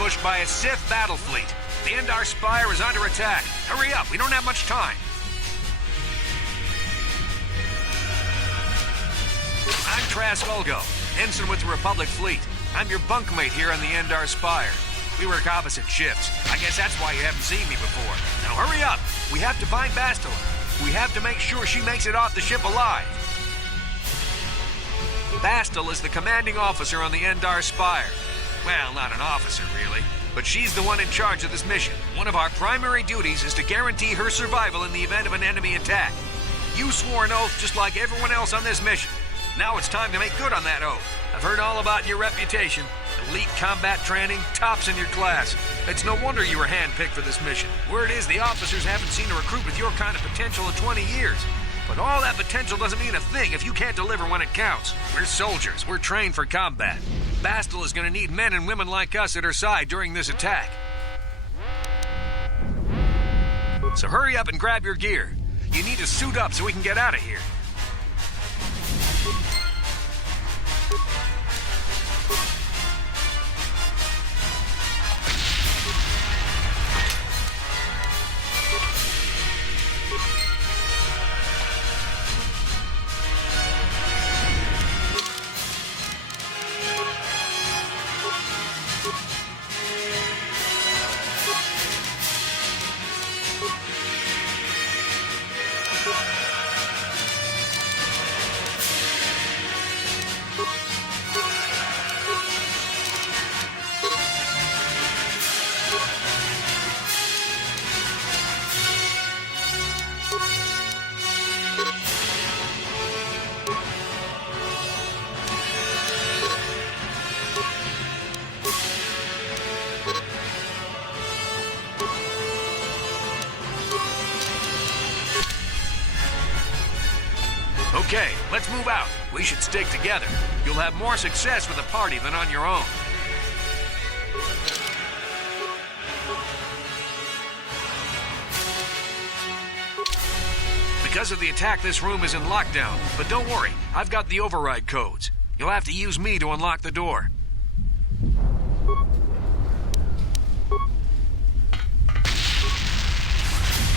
ambushed by a Sith battle fleet. The Endar Spire is under attack. Hurry up, we don't have much time. I'm Trask Ulgo, ensign with the Republic fleet. I'm your bunkmate here on the Endar Spire. We work opposite shifts. I guess that's why you haven't seen me before. Now hurry up. We have to find Bastila. We have to make sure she makes it off the ship alive. Bastila is the commanding officer on the Endar Spire. Well, not an officer, really, but she's the one in charge of this mission. One of our primary duties is to guarantee her survival in the event of an enemy attack. You swore an oath just like everyone else on this mission. Now it's time to make good on that oath. I've heard all about your reputation. Elite combat training, tops in your class. It's no wonder you were handpicked for this mission. Word is the officers haven't seen a recruit with your kind of potential in 20 years. But all that potential doesn't mean a thing if you can't deliver when it counts. We're soldiers. We're trained for combat. Bastila is going to need men and women like us at her side during this attack. So hurry up and grab your gear. You need to suit up so we can get out of here. Okay, let's move out. We should stick together. You'll have more success with a party than on your own. Because of the attack, this room is in lockdown. But don't worry, I've got the override codes. You'll have to use me to unlock the door.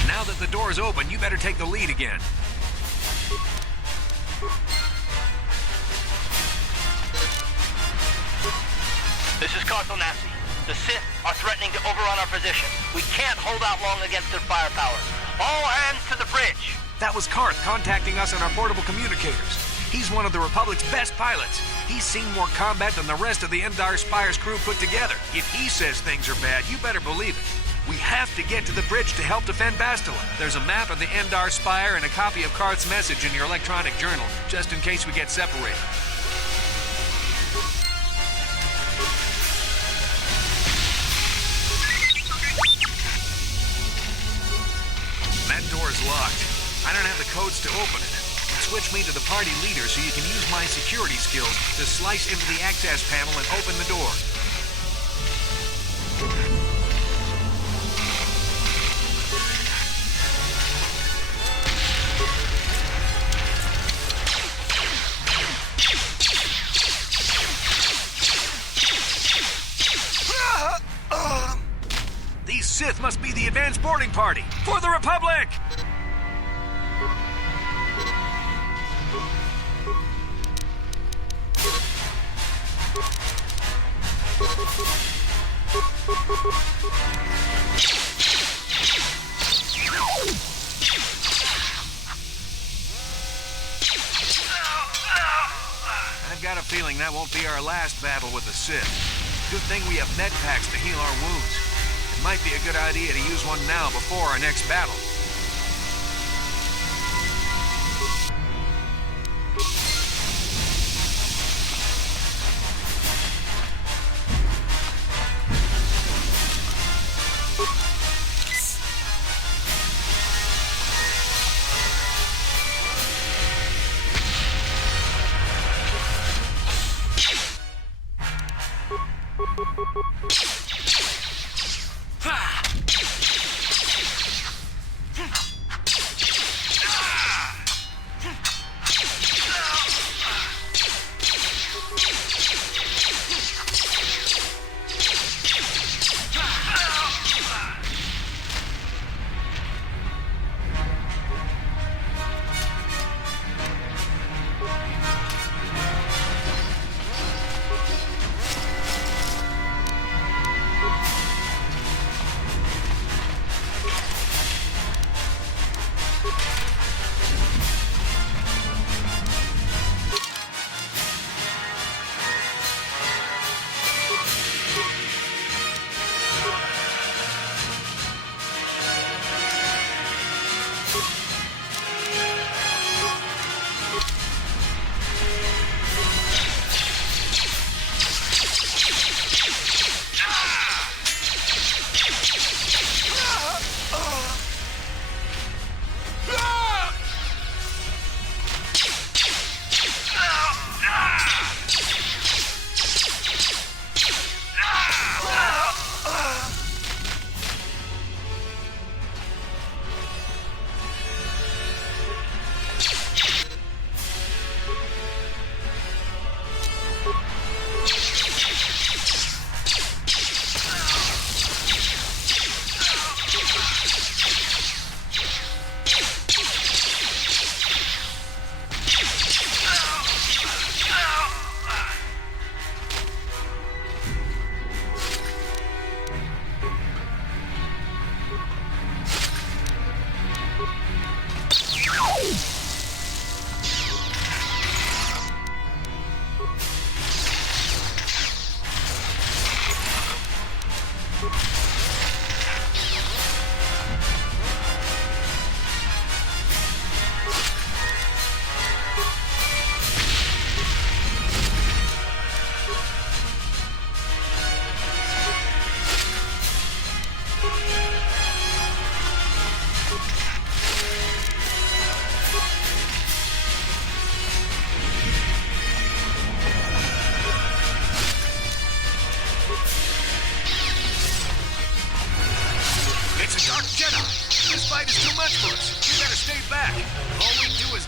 Now that the door's open, you better take the lead again. This is Carthonasi. The Sith are threatening to overrun our position. We can't hold out long against their firepower. All hands to the bridge. That was Karth contacting us on our portable communicators. He's one of the Republic's best pilots. He's seen more combat than the rest of the Endar Spire's crew put together. If he says things are bad, you better believe it. We have to get to the bridge to help defend Bastila. There's a map of the Endar Spire and a copy of Karth's message in your electronic journal, just in case we get separated. That door's locked. I don't have the codes to open it. Switch me to the party leader so you can use my security skills to slice into the access panel and open the door. These Sith must be the advanced boarding party for the Republic! I've got a feeling that won't be our last battle with the Sith. Good thing we have med packs to heal our wounds. It might be a good idea to use one now before our next battle.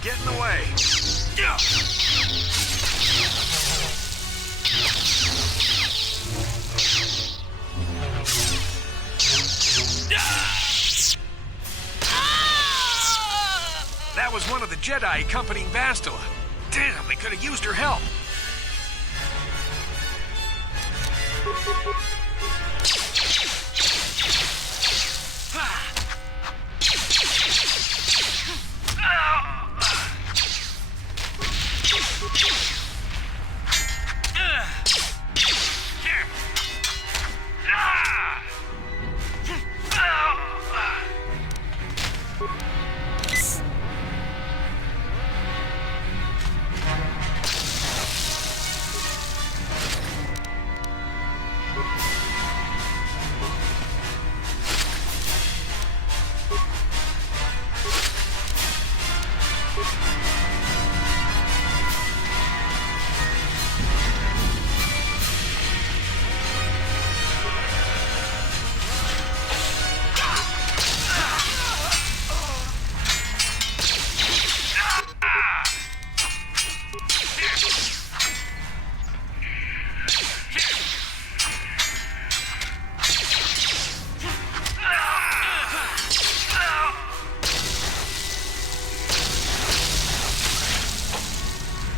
get in the way. That was one of the Jedi accompanying Bastila. Damn, they could have used her help.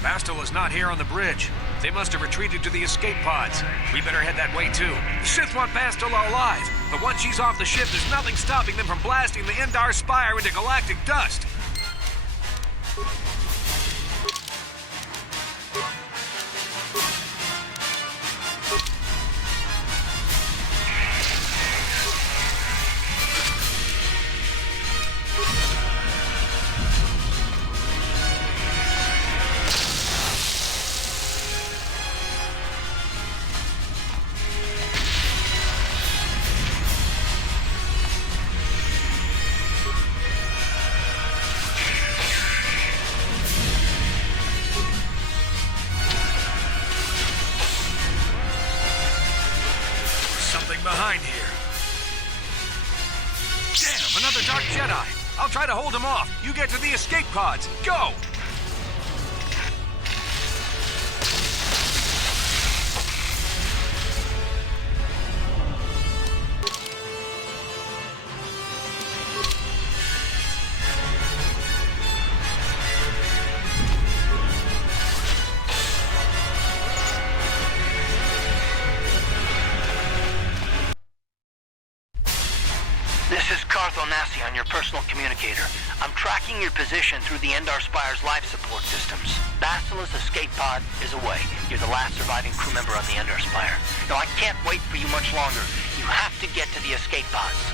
Bastila's not here on the bridge. They must have retreated to the escape pods. We better head that way too. The Sith want Bastila alive, but once she's off the ship, there's nothing stopping them from blasting the Endar Spire into galactic dust. Behind here. Damn, another Dark Jedi. I'll try to hold him off. You get to the escape pods. Go! On your personal communicator. I'm tracking your position through the Endar Spire's life support systems. Bastila's escape pod is away. You're the last surviving crew member on the Endar Spire. Now, I can't wait for you much longer. You have to get to the escape pods.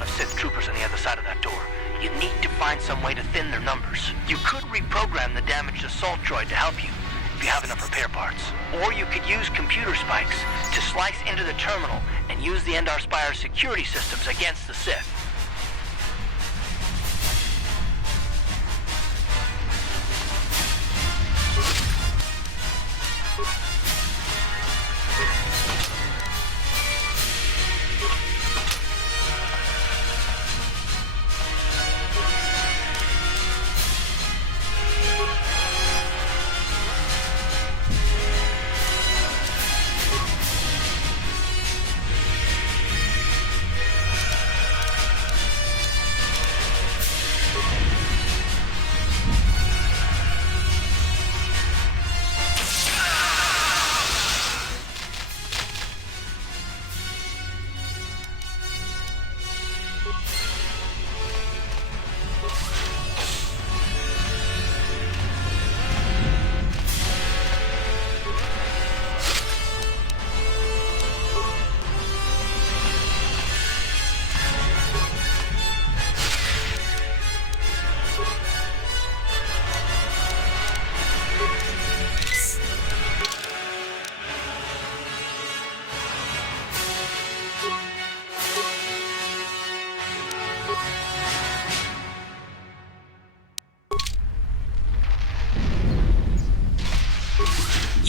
Of Sith troopers on the other side of that door. You need to find some way to thin their numbers. You could reprogram the damaged assault droid to help you, if you have enough repair parts. Or you could use computer spikes to slice into the terminal and use the Endar Spire's security systems against the Sith.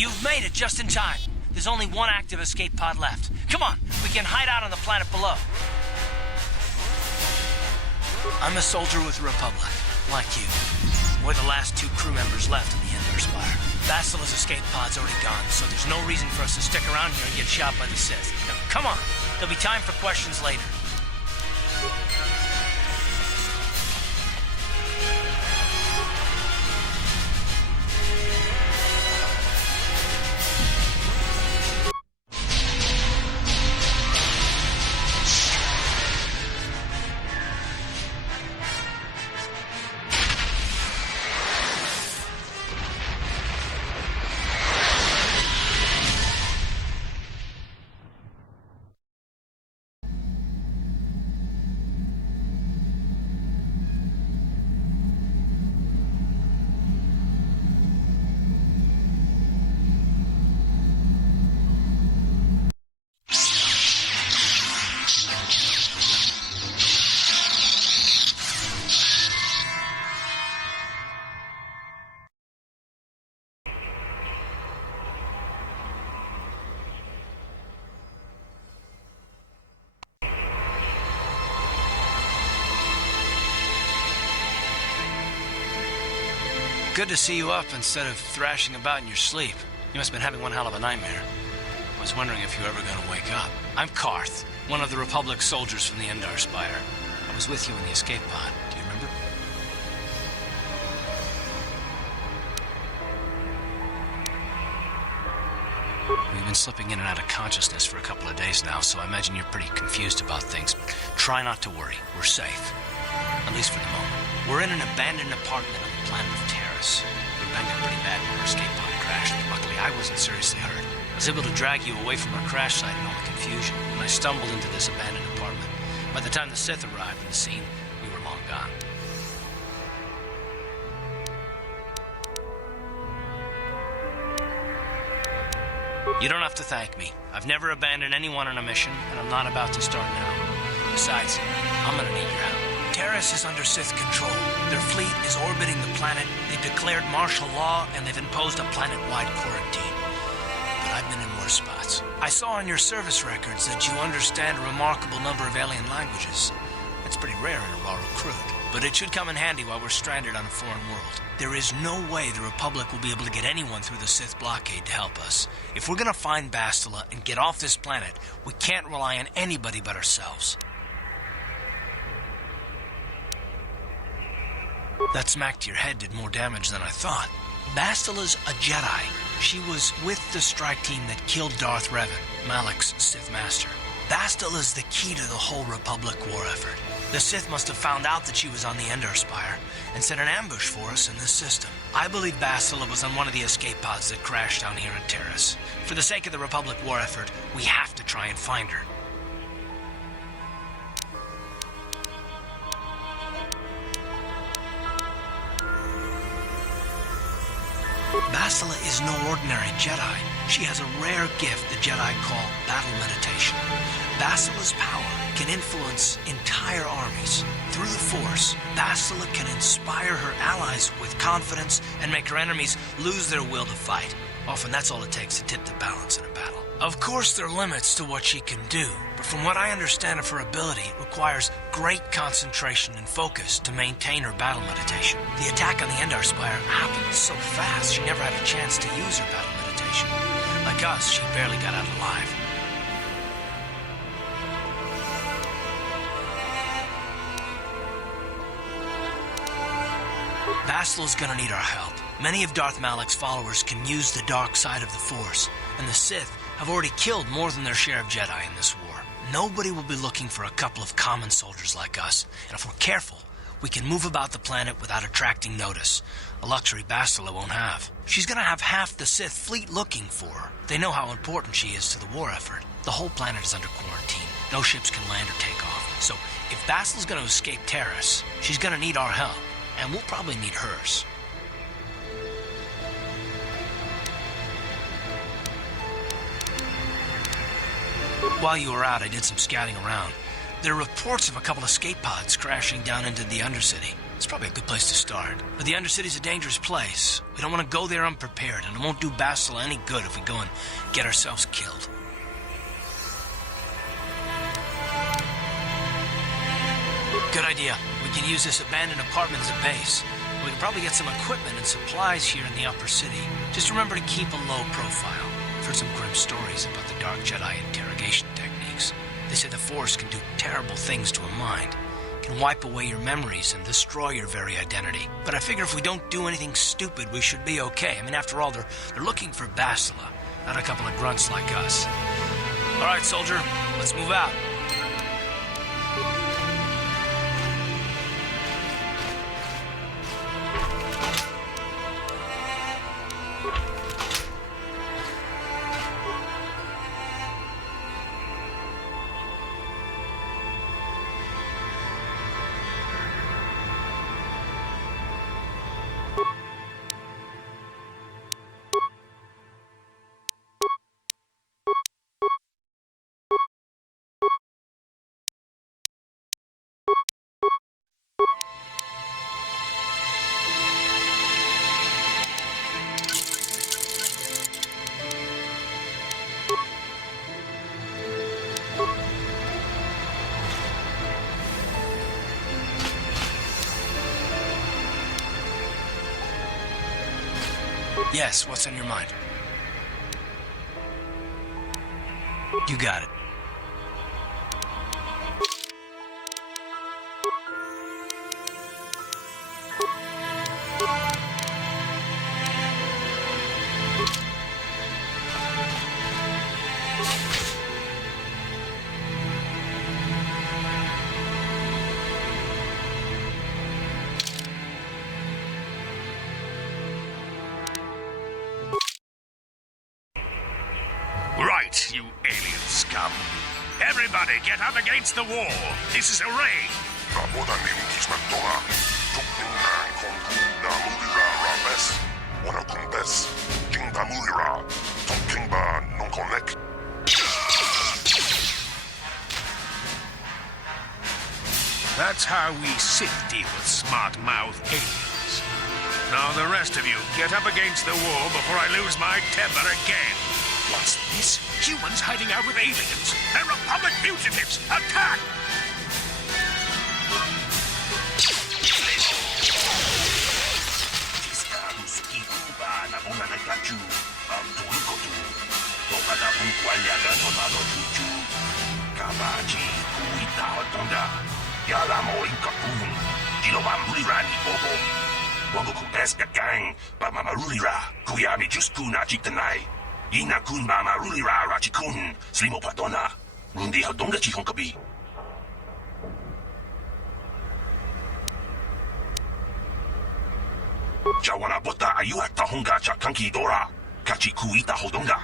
You've made it just in time. There's only one active escape pod left. Come on, we can hide out on the planet below. I'm a soldier with the Republic, like you. We're the last 2 crew members left in the Endar Spire. Bastila's escape pod's already gone, so there's no reason for us to stick around here and get shot by the Sith. Now, come on, there'll be time for questions later. Good to see you up instead of thrashing about in your sleep. You must have been having one hell of a nightmare. I was wondering if you were ever going to wake up. I'm Karth, one of the Republic soldiers from the Endar Spire. I was with you in the escape pod. Do you remember? We've been slipping in and out of consciousness for a couple of days now, so I imagine you're pretty confused about things. Try not to worry. We're safe. At least for the moment. We're in an abandoned apartment on the planet of Terrace. We banged up pretty bad when our escape pod crashed, but luckily I wasn't seriously hurt. I was able to drag you away from our crash site in all the confusion, and I stumbled into this abandoned apartment. By the time the Sith arrived on the scene, we were long gone. You don't have to thank me. I've never abandoned anyone on a mission, and I'm not about to start now. Besides, I'm gonna need your help. Terrace is under Sith control. Their fleet is orbiting the planet, they've declared martial law, and they've imposed a planet-wide quarantine. But I've been in worse spots. I saw on your service records that you understand a remarkable number of alien languages. That's pretty rare in a raw recruit. But it should come in handy while we're stranded on a foreign world. There is no way the Republic will be able to get anyone through the Sith blockade to help us. If we're gonna find Bastila and get off this planet, we can't rely on anybody but ourselves. That smack to your head did more damage than I thought. Bastila's a Jedi. She was with the strike team that killed Darth Revan, Malak's Sith master. Bastila's the key to the whole Republic war effort. The Sith must have found out that she was on the Endar Spire and set an ambush for us in this system. I believe Bastila was on one of the escape pods that crashed down here in Terrace. For the sake of the Republic war effort, we have to try and find her. Bastila is no ordinary Jedi. She has a rare gift the Jedi call battle meditation. Bastila's power can influence entire armies. Through the Force, Bastila can inspire her allies with confidence and make her enemies lose their will to fight. Often that's all it takes to tip the balance in a battle. Of course, there are limits to what she can do, but from what I understand of her ability, it requires great concentration and focus to maintain her battle meditation. The attack on the Endar Spire happened so fast, she never had a chance to use her battle meditation. Like us, she barely got out alive. Bastila's gonna need our help. Many of Darth Malak's followers can use the dark side of the Force, and the Sith have already killed more than their share of Jedi in this war. Nobody will be looking for a couple of common soldiers like us, and if we're careful, we can move about the planet without attracting notice, a luxury Bastila won't have. She's gonna have half the Sith fleet looking for her. They know how important she is to the war effort. The whole planet is under quarantine. No ships can land or take off. So if Bastila's gonna escape Terrace, she's gonna need our help, and we'll probably need hers. While you were out, I did some scouting around. There are reports of a couple escape pods crashing down into the Undercity. It's probably a good place to start. But the Undercity's a dangerous place. We don't want to go there unprepared, and it won't do Bastila any good if we go and get ourselves killed. Good idea. We can use this abandoned apartment as a base. We can probably get some equipment and supplies here in the upper city. Just remember to keep a low profile. I've heard some grim stories about the Dark Jedi interrogation techniques. They say the Force can do terrible things to a mind. It can wipe away your memories and destroy your very identity. But I figure if we don't do anything stupid, we should be okay. I mean, after all, they're looking for Bastila, not a couple of grunts like us. All right, soldier, let's move out. Yes, what's on your mind? You got it. You alien scum. Everybody get up against the wall. This is a raid. That's how we Sith deal with smart-mouthed aliens. Now the rest of you, get up against the wall before I lose my temper again. What's this? Humans hiding out with aliens. They're Republic fugitives. Attack! Ina kun mama rulira rachikun slimo padona rundi hadonga chihonkabi. Jawana bota ayua tahonga chakanki dora kachi kuita hodonga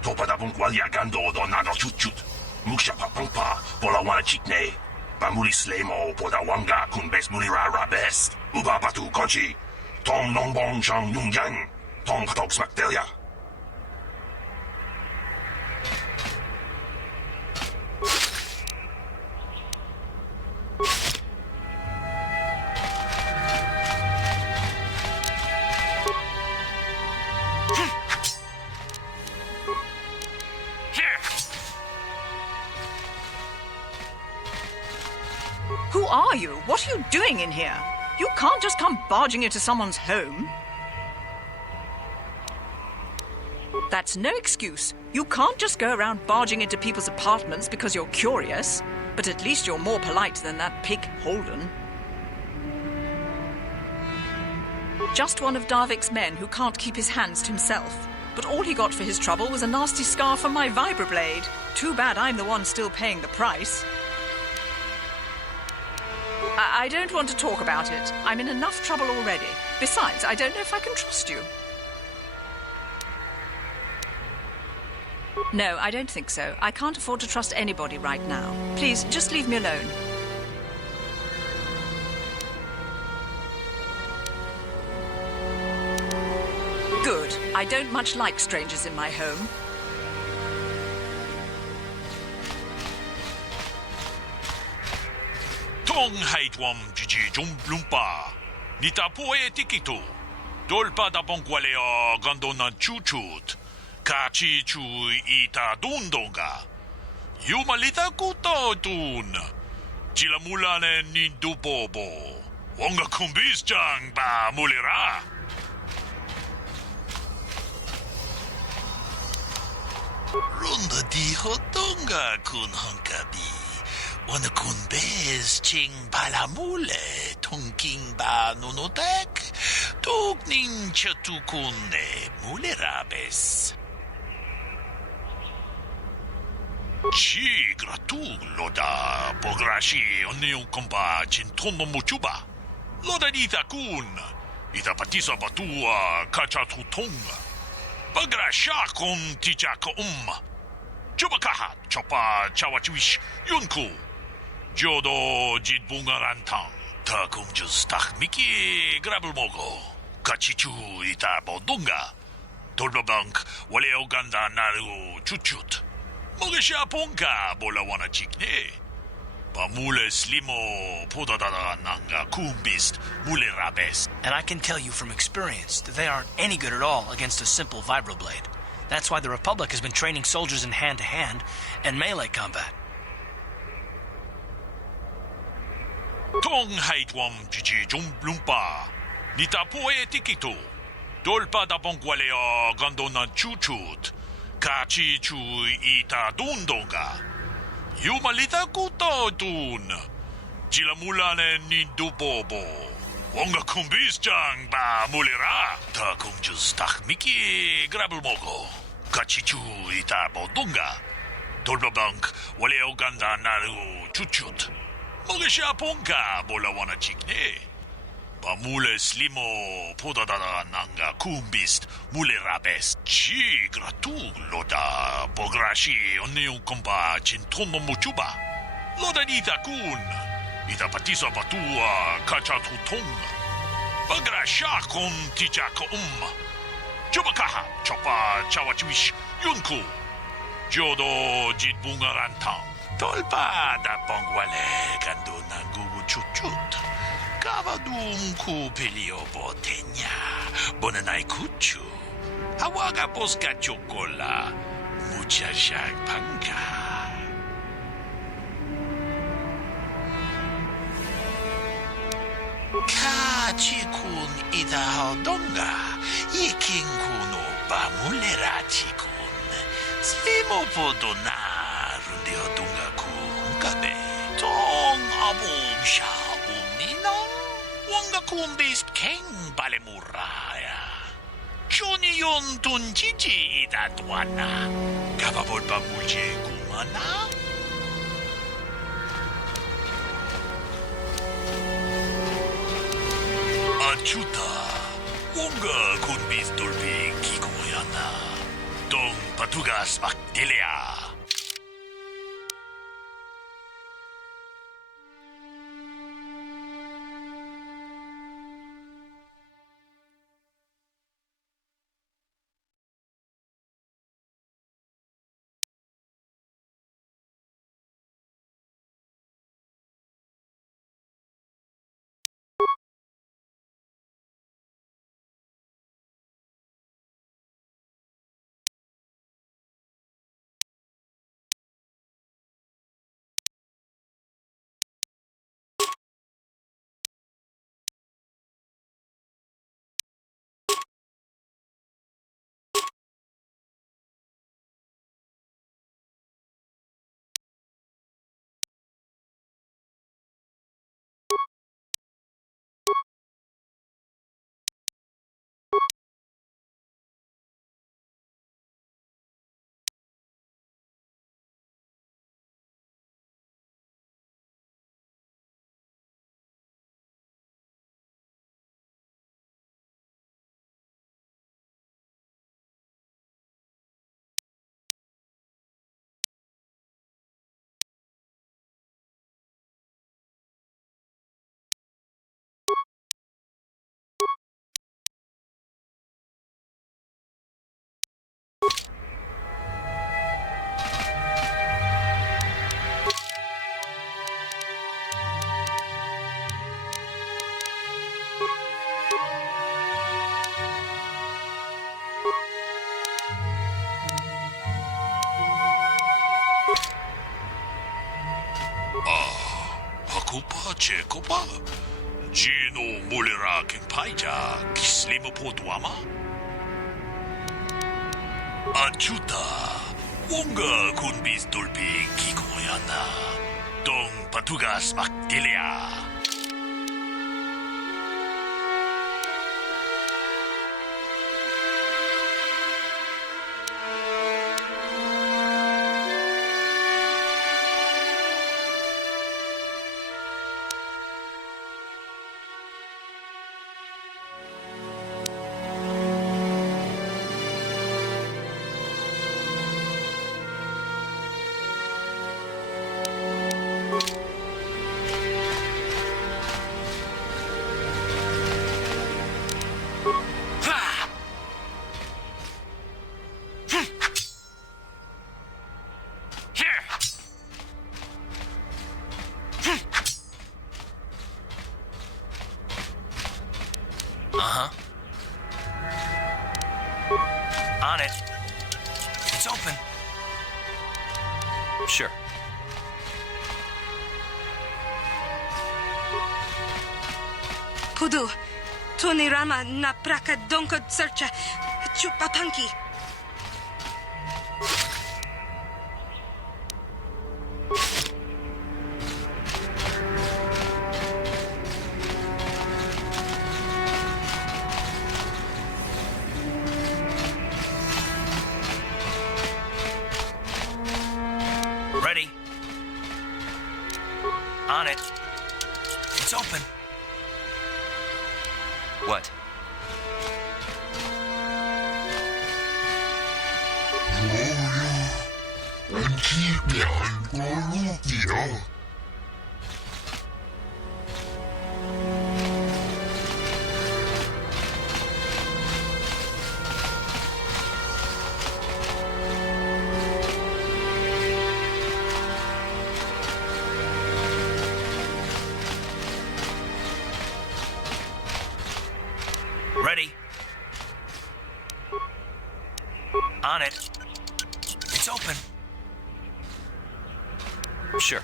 topada bungwalia gando do nano chuchut muksha papampa pola wana chitne bamuri slemo poda wanga kun bes mulira rabest uba batu konchi tong nongbong chang nungyang tong patok smaktelia. Who are you? What are you doing in here? You can't just come barging into someone's home. That's no excuse. You can't just go around barging into people's apartments because you're curious. But at least you're more polite than that pig Holden. Just one of Darvik's men who can't keep his hands to himself. But all he got for his trouble was a nasty scar from my vibroblade. Too bad I'm the one still paying the price. I don't want to talk about it. I'm in enough trouble already. Besides, I don't know if I can trust you. No, I don't think so. I can't afford to trust anybody right now. Please, just leave me alone. Good. I don't much like strangers in my home. Tong hate wom jiji jum lumpa. Nitapoe tikito. Dolpa da bonqualeo gondona chuchut. Kachi chu ita dundonga. Yumalita kuto tun. Chilamulane nindubobo. Wonga kumbis jang ba mulira. Runda di hotonga kun honkabi. Wana kun bez ching palamule tongking ba nunotek. Tugning chatukunde mulerabes. Chi gratu loda pograshi onion komba chintono muchuba. Loda dita kun. Ita patisa batua kachatutonga. Bagrasha kon tichaka Chubakaha chopa chawachiwish yunku. Jodo jidbungarantang. Takumjus takmiki grabelmogo. Kachichu ita bodunga. Tolbabank wale oganda naru chuchut. Mogesha ponka bola wana chikne. Pamule slimo podadada nanga kumbist mule rabes. And I can tell you from experience that they aren't any good at all against a simple vibroblade. That's why the Republic has been training soldiers in hand-to-hand and melee combat. Tong haitwam jiji jumblumpa. Nitapoe tikito. Dolpa da bonqualeo gondona chuchut. Kachi chu ita dundonga. Yumalita kuto tun. Chilamulane nindubobo. Wonga kumbis jang ba mulira. Ta kumjus takmiki grabelmogo. Kachichu ita bodunga. Tolbabank wale oganda naru chuchut. Mogesha ponka bola wana chikne. Pamule slimo podadada nanga kumbist mule rabes. Chi gratu loda pograshi onion komba chintono muchuba. Loda dita kun. Ita patisa batua kachatutonga. Bagrasha kon tichaka Chubakaha chopa chawachiwish yunku. Jodo jidbungarantang. Tolpa da pongwale kanduna gugu chuchut. Kavadum ku pelio botenya. Bonanai kuchu. Awaga posca chocola. Mucha shag panka. Kachikun ida haldonga. Yikin kuno bamulera chikun. Slimo podona runde hodonga kun kabe. Tong abum sha umnino. Wanga kun bist king balemuraya. Johnny yon tunjiji ida tuana. Kavabol bamulje kumana. Achuta. Wonga kun bis dolbi kikoyana. Dong patugas makdelea. 제코바 지노 몰레라 갱파이자 키슬리모 보도아마 아추타 온가 군비스 돌비 기고야나 동 바투가스 막딜레아 On it. It's open. Sure. Pudu, Tunirama na praka donko searcha chupapanki. Ready. On it. It's open. What? Ready. On it. It's open. Sure.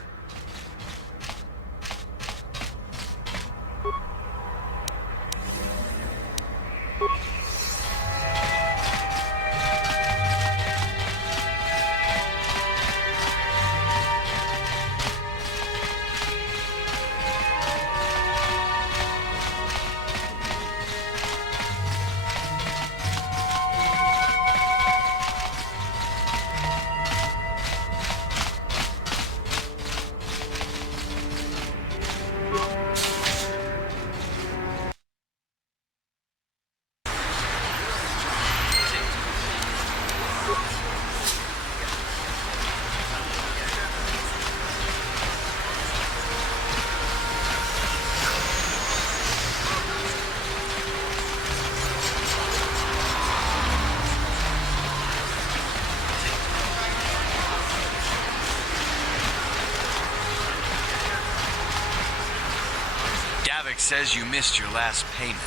Davik says you missed your last payment.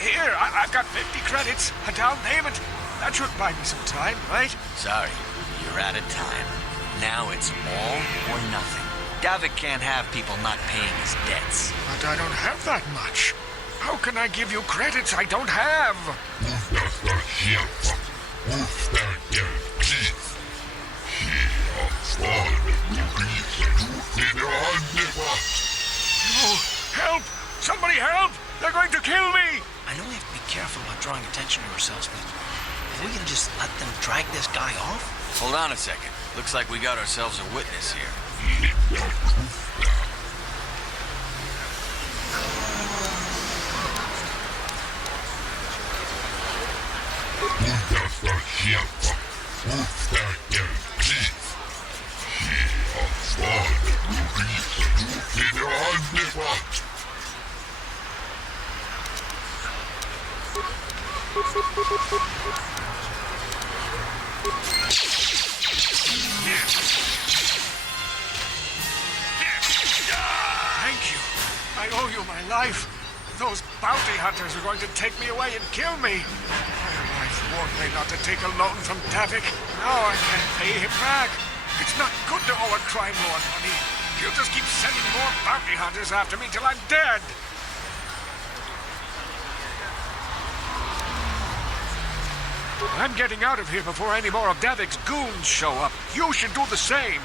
Here, I've got 50 credits, a down payment. That should buy me some time, right? Sorry, you're out of time. Now it's all or nothing. Davik can't have people not paying his debts. But I don't have that much. How can I give you credits I don't have? Oh, help! Somebody help! They're going to kill me! I know we have to be careful about drawing attention to ourselves, but are we gonna just let them drag this guy off? Hold on a second. Looks like we got ourselves a witness here. Thank you. I owe you my life. Those bounty hunters are going to take me away and kill me. My life warned me not to take a loan from Davik. Now I can't pay him back. It's not good to owe a crime lord money. He'll just keep sending more bounty hunters after me till I'm dead. I'm getting out of here before any more of Davik's goons show up. You should do the same.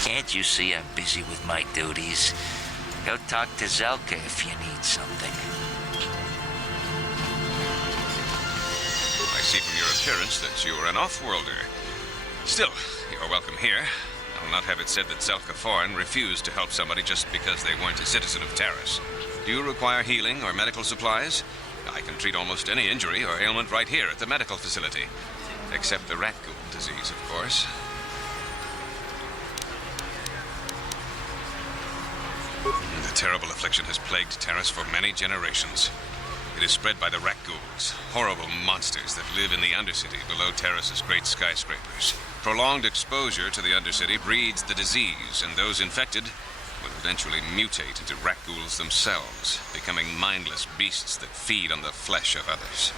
Can't you see I'm busy with my duties? Go talk to Zelka if you need something. I see from your appearance that you are an off-worlder. Still, you're welcome here. I'll not have it said that Zelka Foreign refused to help somebody just because they weren't a citizen of Taris. Do you require healing or medical supplies? I can treat almost any injury or ailment right here at the medical facility. Except the rat ghoul disease, of course. The terrible affliction has plagued Taris for many generations. It is spread by the rat ghouls, horrible monsters that live in the Undercity below Taris's great skyscrapers. Prolonged exposure to the Undercity breeds the disease, and those infected will eventually mutate into rat ghouls themselves, becoming mindless beasts that feed on the flesh of others.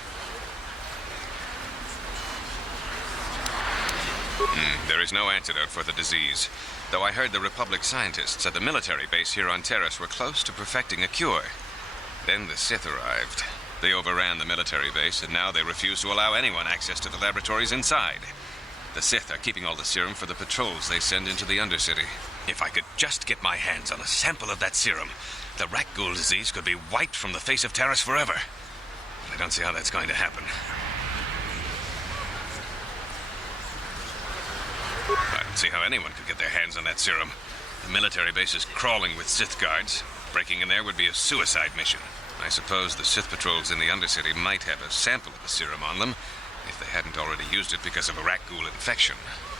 There is no antidote for the disease, though I heard the Republic scientists at the military base here on Taris were close to perfecting a cure. Then the Sith arrived. They overran the military base, and now they refuse to allow anyone access to the laboratories inside. The Sith are keeping all the serum for the patrols they send into the Undercity. If I could just get my hands on a sample of that serum, the rat ghoul disease could be wiped from the face of Taris forever. But I don't see how that's going to happen. I don't see how anyone could get their hands on that serum. The military base is crawling with Sith guards. Breaking in there would be a suicide mission. I suppose the Sith patrols in the Undercity might have a sample of the serum on them, if they hadn't already used it because of a rat ghoul infection.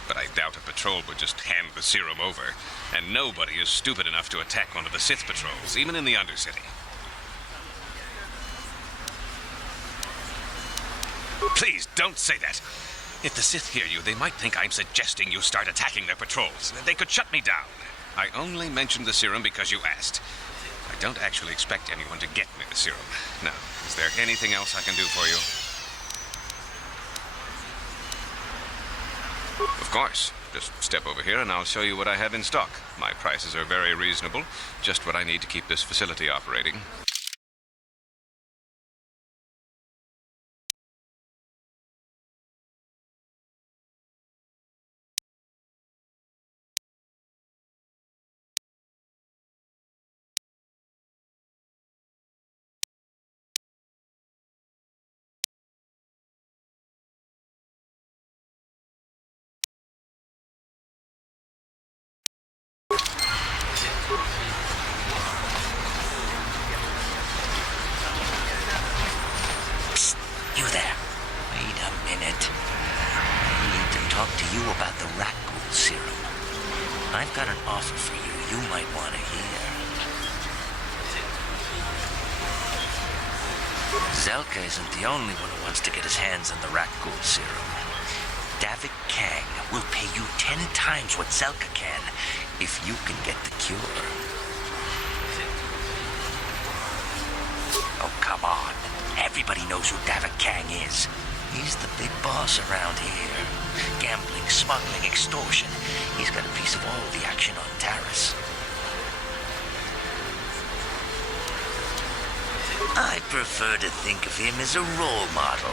But I doubt a patrol would just hand the serum over. And nobody is stupid enough to attack one of the Sith patrols, even in the Undercity. Please, don't say that. If the Sith hear you, they might think I'm suggesting you start attacking their patrols. They could shut me down. I only mentioned the serum because you asked. I don't actually expect anyone to get me the serum. Now, is there anything else I can do for you? Of course. Just step over here and I'll show you what I have in stock. My prices are very reasonable. Just what I need to keep this facility operating. Psst, you there. Wait a minute. I need to talk to you about the rat ghoul serum. I've got an offer for you might want to hear. Zelka isn't the only one who wants to get his hands on the rat ghoul serum. Davik Kang will pay you 10 times what Zelka can if you can get the cure. Oh, come on. Everybody knows who Davik Kang is. He's the big boss around here. Gambling, smuggling, extortion. He's got a piece of all the action on Taris. I prefer to think of him as a role model.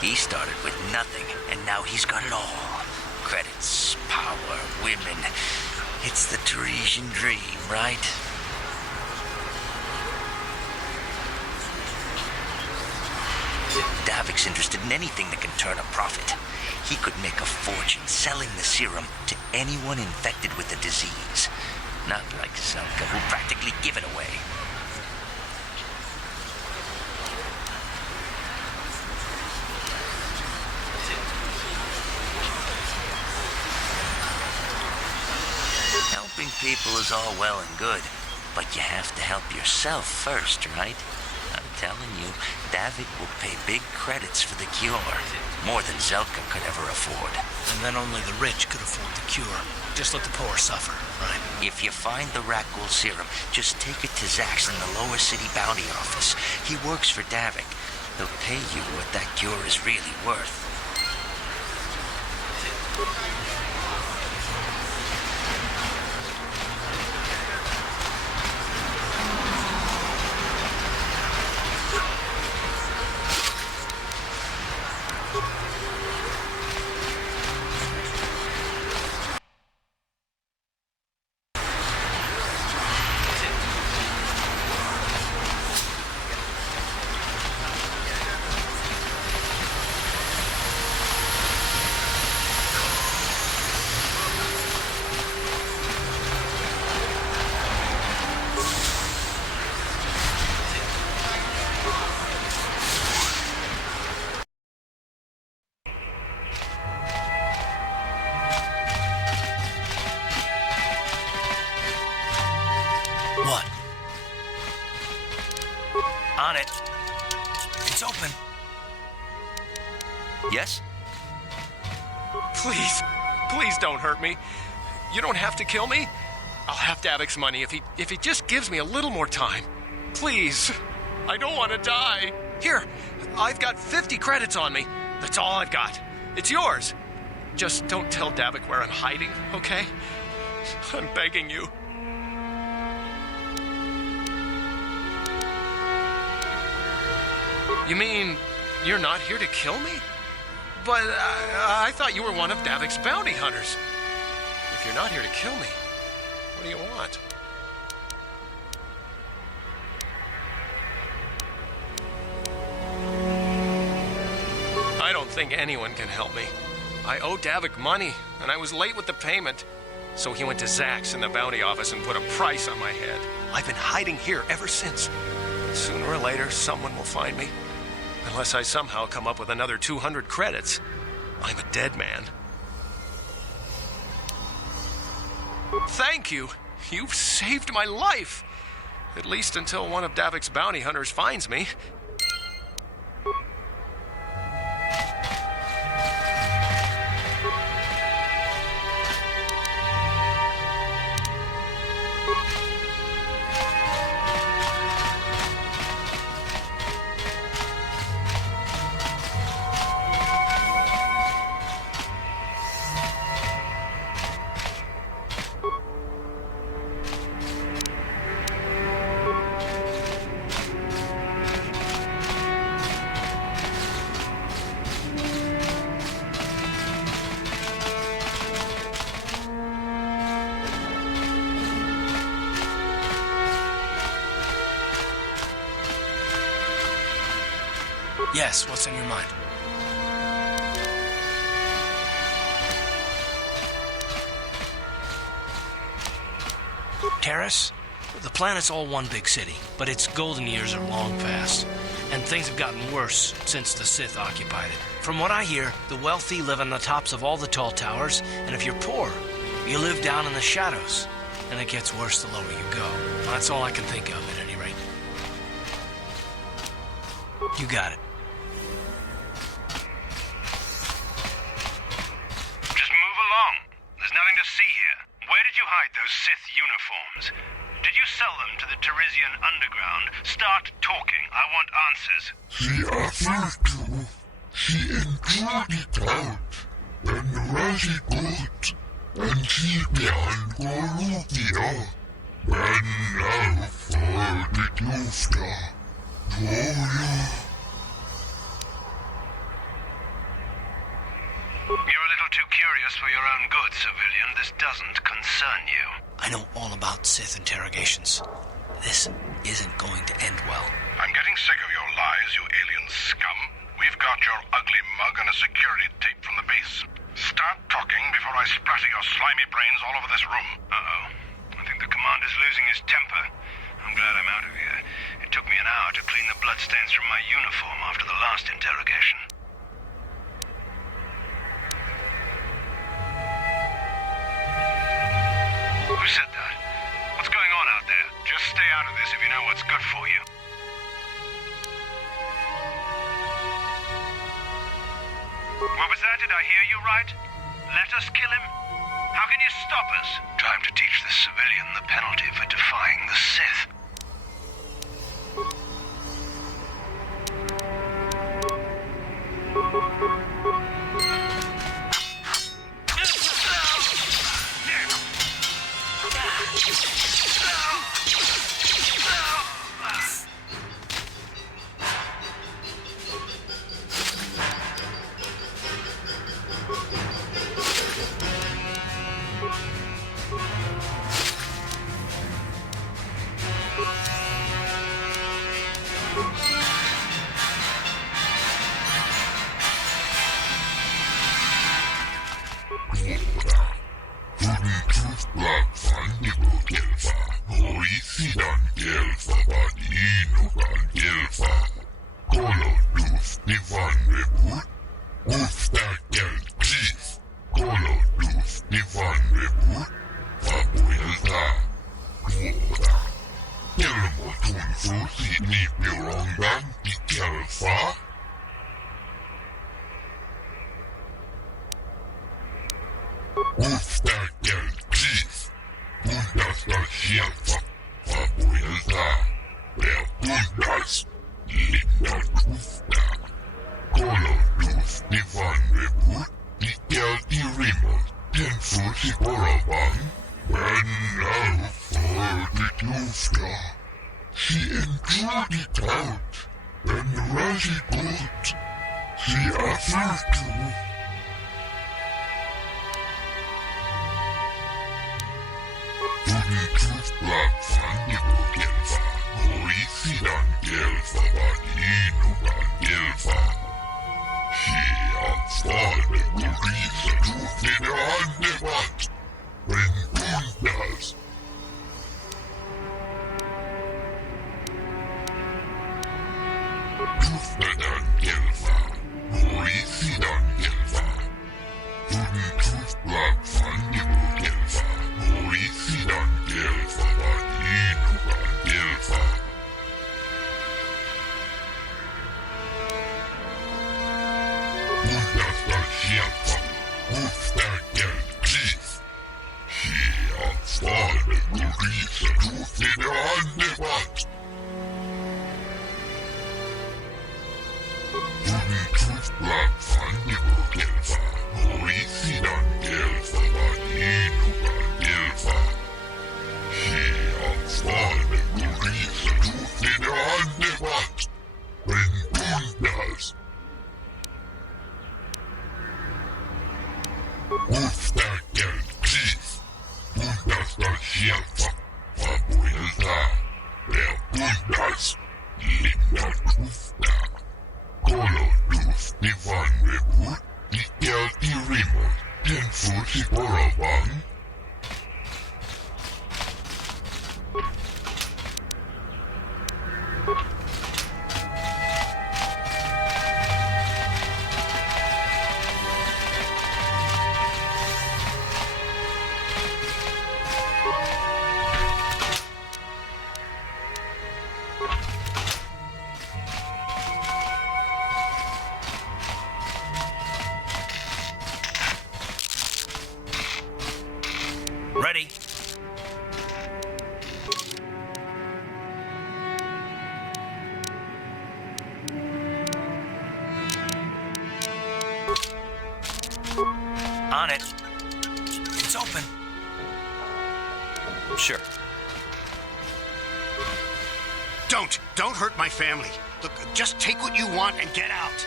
He started with nothing, and now he's got it all. Credits, power, women. It's the Tarisian dream, right? Davik's interested in anything that can turn a profit. He could make a fortune selling the serum to anyone infected with the disease. Not like Zelka, who practically give it away. Helping people is all well and good, but you have to help yourself first, right? I'm telling you, Davik will pay big credits for the cure. More than Zelka could ever afford. And then only the rich could afford the cure. Just let the poor suffer, right? If you find the Rakghoul serum, just take it to Zax in the lower city bounty office. He works for Davik. He'll pay you what that cure is really worth. What? On it. It's open. Yes? Please don't hurt me. You don't have to kill me. I'll have Davik's money if he just gives me a little more time. Please. I don't want to die. Here, I've got 50 credits on me. That's all I've got. It's yours. Just don't tell Davik where I'm hiding, okay? I'm begging you. You mean you're not here to kill me? But I thought you were one of Davik's bounty hunters. If you're not here to kill me, what do you want? I don't think anyone can help me. I owe Davik money, and I was late with the payment. So he went to Zax in the bounty office and put a price on my head. I've been hiding here ever since. Sooner or later, someone will find me. Unless I somehow come up with another 200 credits. I'm a dead man. Thank you. You've saved my life. At least until one of Davik's bounty hunters finds me. Yes, what's on your mind? Terrace? The planet's all one big city, but its golden years are long past. And things have gotten worse since the Sith occupied it. From what I hear, the wealthy live on the tops of all the tall towers, and if you're poor, you live down in the shadows. And it gets worse the lower you go. That's all I can think of, at any rate. You got it. Just move along. There's nothing to see here. Where did you hide those Sith uniforms? Did you sell them to the Teresian underground? Start talking. I want answers. She offered to. She enjoyed it out. And really good. And she began Golutia. And now for the Dufta. You're a little too curious for your own good, civilian. This doesn't concern you. I know all about Sith interrogations. This isn't going to end well. I'm getting sick of your lies, you alien scum. We've got your ugly mug and a security tape from the base. Start talking before I splatter your slimy brains all over this room. Uh-oh. I think the command is losing his temper. I'm glad I'm out of here. It took me an hour to clean the bloodstains from my uniform after the last interrogation. Who said that? What's going on out there? Just stay out of this if you know what's good for you. What was that? Did I hear you right? Let us kill him? How can you stop us? Time to teach this civilian the penalty for defying the Sith. Ready. On it. It's open. Sure. Don't hurt my family. Look, just take what you want and get out.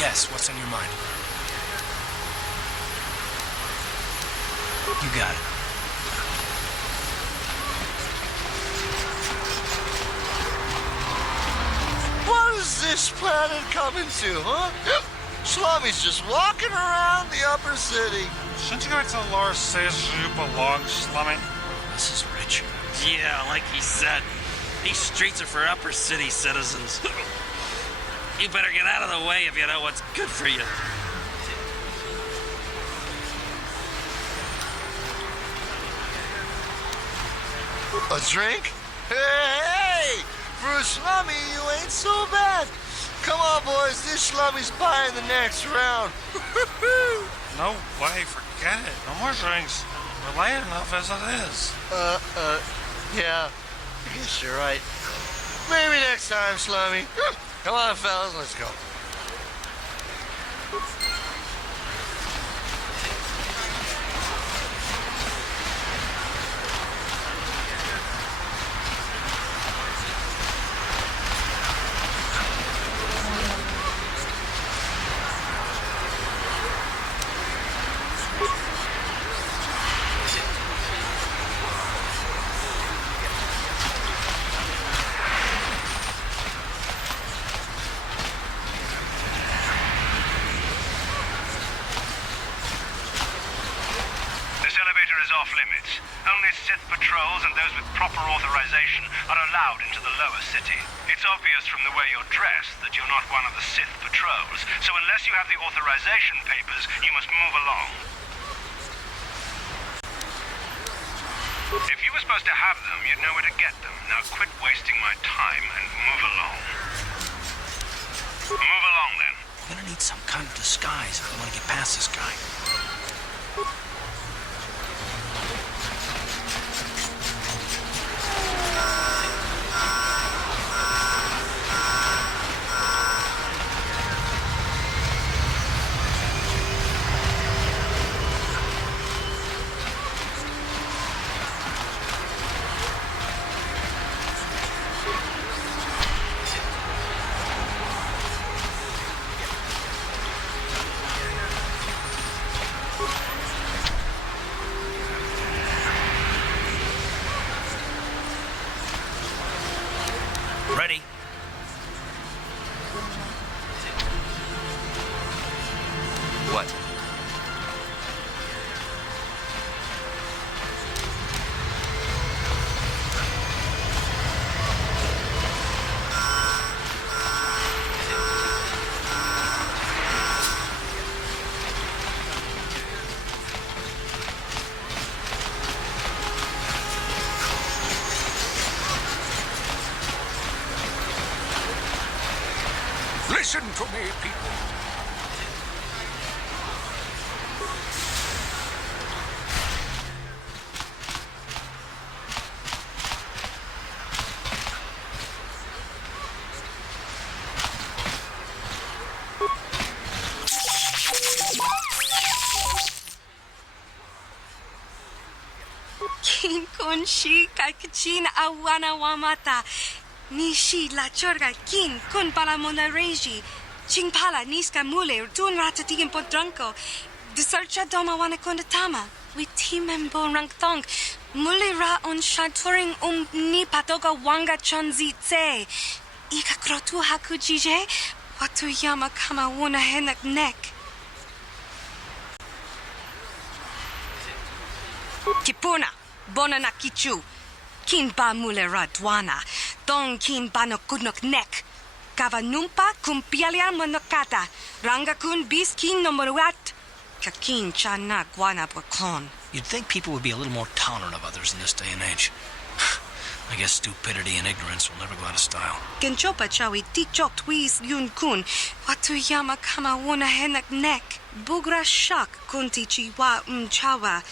Yes, what's on your mind? You got it. What is this planet coming to, huh? Slummy's just walking around the upper city. Shouldn't you go to the Lord says you belong, Slummy? This is rich. Yeah, like he said. These streets are for upper city citizens. You better get out of the way if you know what's good for you. A drink? Hey! For a slummy, you ain't so bad. Come on, boys. This slummy's buying the next round. No way, forget it. No more drinks. We're late enough as it is. Yeah. I guess you're right. Maybe next time, slummy. Come on, fellas, let's go. Off-limits. Only Sith patrols and those with proper authorization are allowed into the lower city. It's obvious from the way you're dressed that you're not one of the Sith patrols, so unless you have the authorization papers, you must move along. If you were supposed to have them, you'd know where to get them. Now quit wasting my time and move along. Move along, then. We're gonna need some kind of disguise if we want to get past this guy. Ready? What? Listen to me, people. Kin kun shi kakachin awana wamata. Nishi la chorga kin kun pala mona reji. Ching pala niska mule tun ratati in podranko. The searcha doma wana kondatama. We team and bon rank thong. Mule ra on shaturing ni patoga wanga chonzi tse. Ika krotu hakujije. Watu yama kama wuna henak nek. Kipuna. Bona na kichu. Kin ba mule ra dwana. Dong kin ba no kudnok nek. Kava numpa kumpialia monokata. Ranga kun bis kin no moruat. Kakin chana guana bwakon. You'd think people would be a little more tolerant of others in this day and age. I guess stupidity and ignorance will never go out of style. Genchopa chawi tichok twis yun kun. Watu yama kama wuna henak nek. Bugra shak kunti chiwa chawa.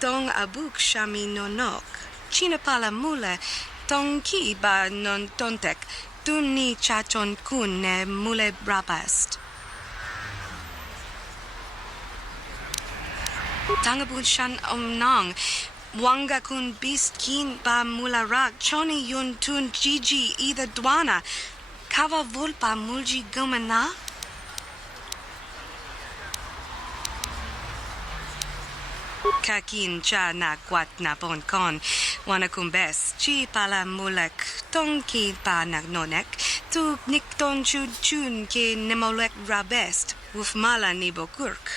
Dong abuk shami nonok. Chinapala mule. Dong ki ba non tontek. Duni chachon kun ne mule brabast. Tangabun shan omnang. Wanga kun bist kin ba mula rak. Choni yun tun gigi either dwana. Kava vulpa mulji gumana. Kakin cha na kwat na bon kon. Wana kumbes, chi pala mulek, tong ki pa nagnonek, tu nikton chud chun ke nemolek rabest, uf mala nibo kurk.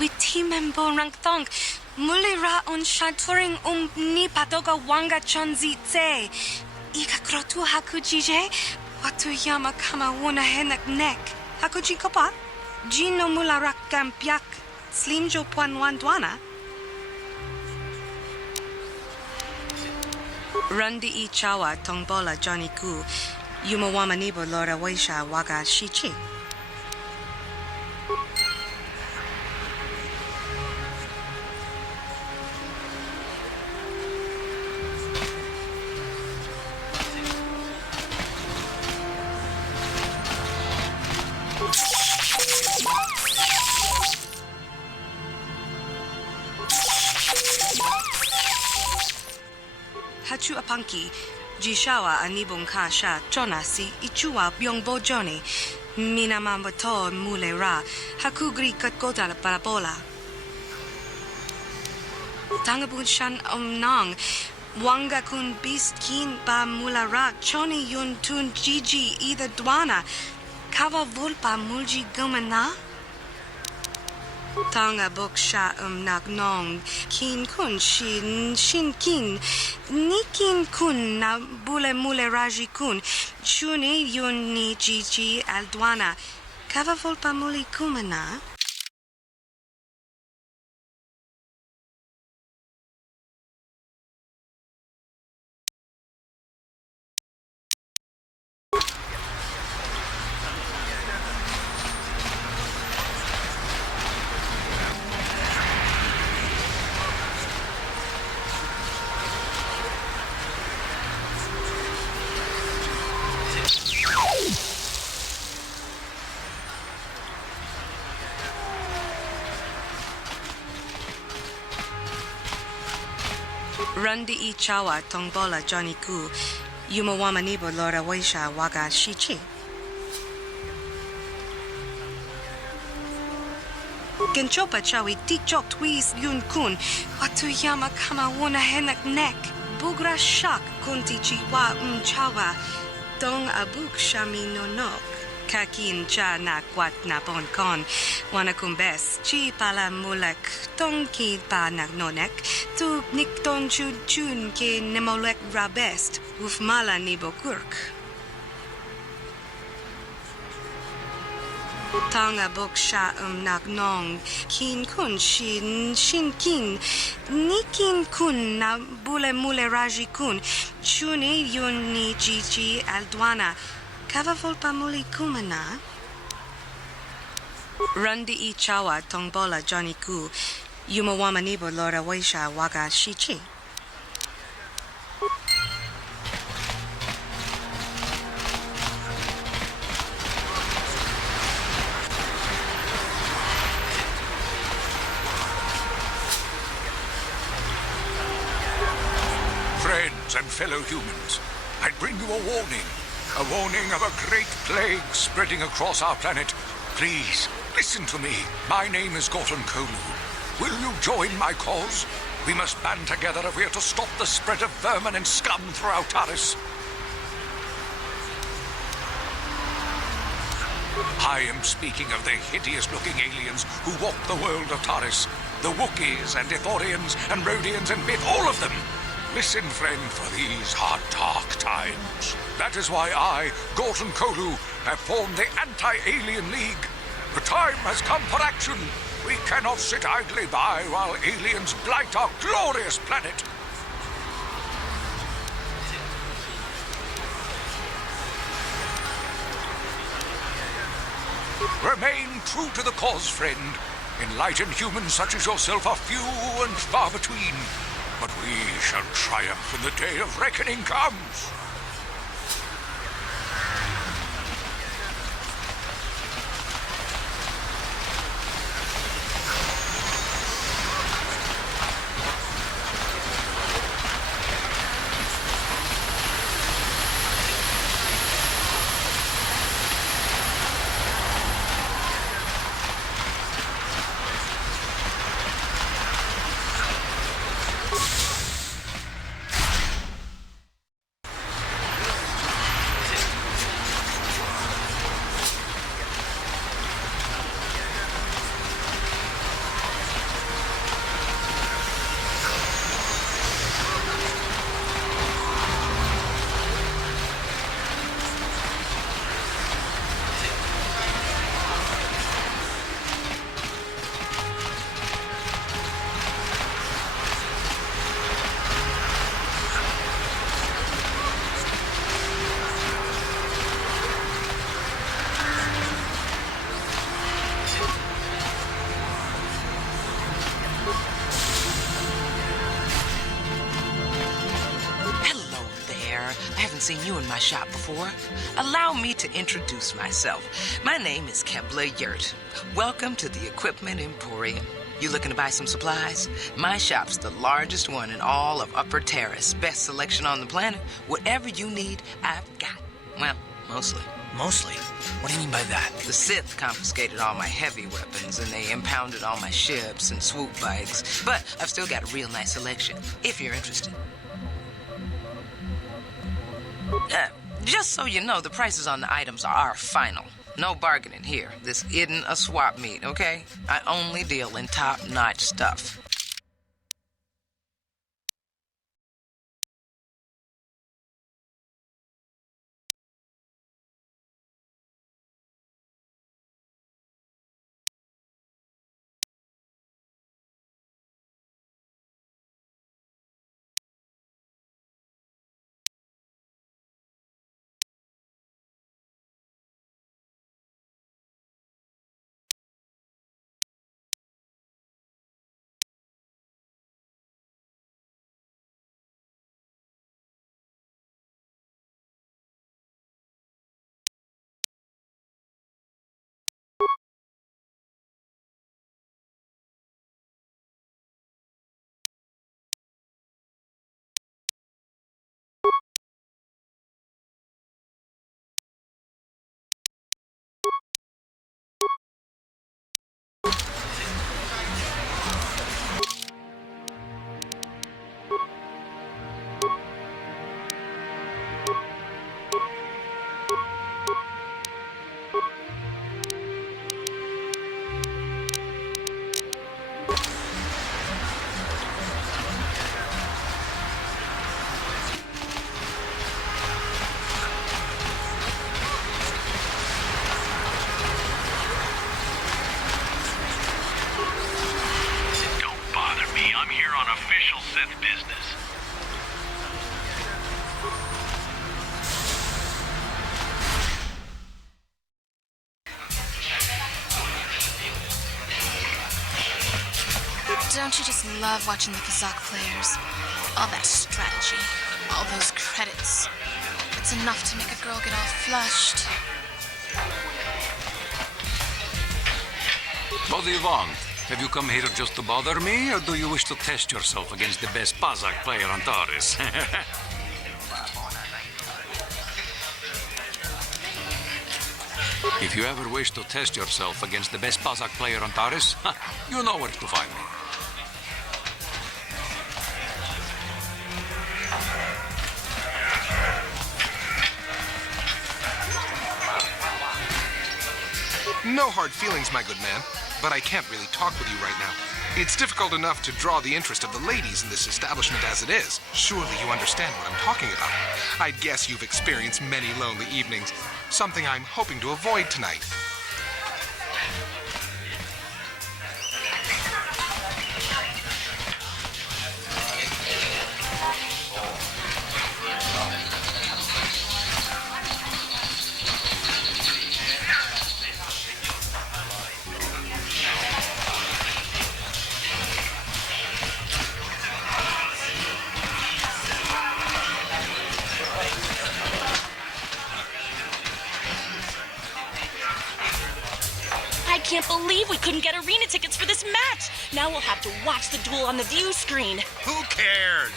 Witimen bon rank thong, mulira on shaturing ni patoga wanga chonzi tse. Ika krotu hakujije, watu yama kama wuna henak nek. Hakuji kopa, jino mularak kampiak, slimjo puan wandwana. Rundi I chawa tongbola Johnny Ku, yumawama nibo lora waisha waga shichi. Hachu apanki, jishawa anibong ka sha chona si ichua byongbo Johnny, mina mambato mule ra, hakugri katkota parabola. Tangabun shan omnong, wanga kun beast kin ba mula ra, choni yun tun jiji either dwana, kava vulpa mulji gumana. Tanga bok sha nagnong, kin kun shin kin, nikin kun na bule mule raji kun, chuni yun ni jiji aldwana, kava volpa muli kumana. Rundi I chawa tongbola Johnny Ku, yumawama nibo lora waisha waga shichi. Genchopa chawi tikchok twis yun kun, watu yama kama wuna henak nek, bugra shak kunti chiwa chawa, dong abuk shami nonok. Kakin cha na kwat na bon kon, wana kumbes, chi pala mulek, tong ki pa nagnonek, tu nikton chud chun ke nemolek rabest, uf mala nibo kurk. Tanga bok sha nagnong, kin kun shin kin, nikin kun na bule mule raji kun, chuni yun ni jiji aldwana, kava volpa muli kumana. Rundi I chawa tongbola Johnny Ku, yumawama nibo lora waisha waga shichi. Friends and fellow humans, I bring you a warning of a great plague spreading across our planet. Please, listen to me. My name is Gorton Kolu. Will you join my cause? We must band together if we are to stop the spread of vermin and scum throughout Taris. I am speaking of the hideous-looking aliens who walk the world of Taris. The Wookiees and Ithorians and Rodians and Bith, all of them. Listen, friend, for these are dark times. That is why I, Gorton Kolu, have formed the Anti-Alien League. The time has come for action. We cannot sit idly by while aliens blight our glorious planet. Remain true to the cause, friend. Enlightened humans such as yourself are few and far between. But we shall triumph when the day of reckoning comes. haven't seen you in my shop before. Allow me to introduce myself. My name is Kebla Yurt. Welcome to the Equipment Emporium. You looking to buy some supplies? My shop's the largest one in all of Upper Terrace. Best selection on the planet. Whatever you need, I've got. Well, mostly. Mostly? What do you mean by that? The Sith confiscated all my heavy weapons, and they impounded all my ships and swoop bikes. But I've still got a real nice selection, if you're interested. Just so you know, the prices on the items are final. No bargaining here. This isn't a swap meet, okay? I only deal in top-notch stuff. Sith business. Don't you just love watching the Kazakh players? All that strategy, all those credits. It's enough to make a girl get all flushed. What do you want? Have you come here just to bother me, or do you wish to test yourself against the best Kazakh player on Taris? If you ever wish to test yourself against the best Kazakh player on Taris, you know where to find me. No hard feelings, my good man, but I can't really talk with you right now. It's difficult enough to draw the interest of the ladies in this establishment as it is. Surely you understand what I'm talking about. I guess you've experienced many lonely evenings, something I'm hoping to avoid tonight. I can't believe we couldn't get arena tickets for this match. Now we'll have to watch the duel on the view screen. Who cares?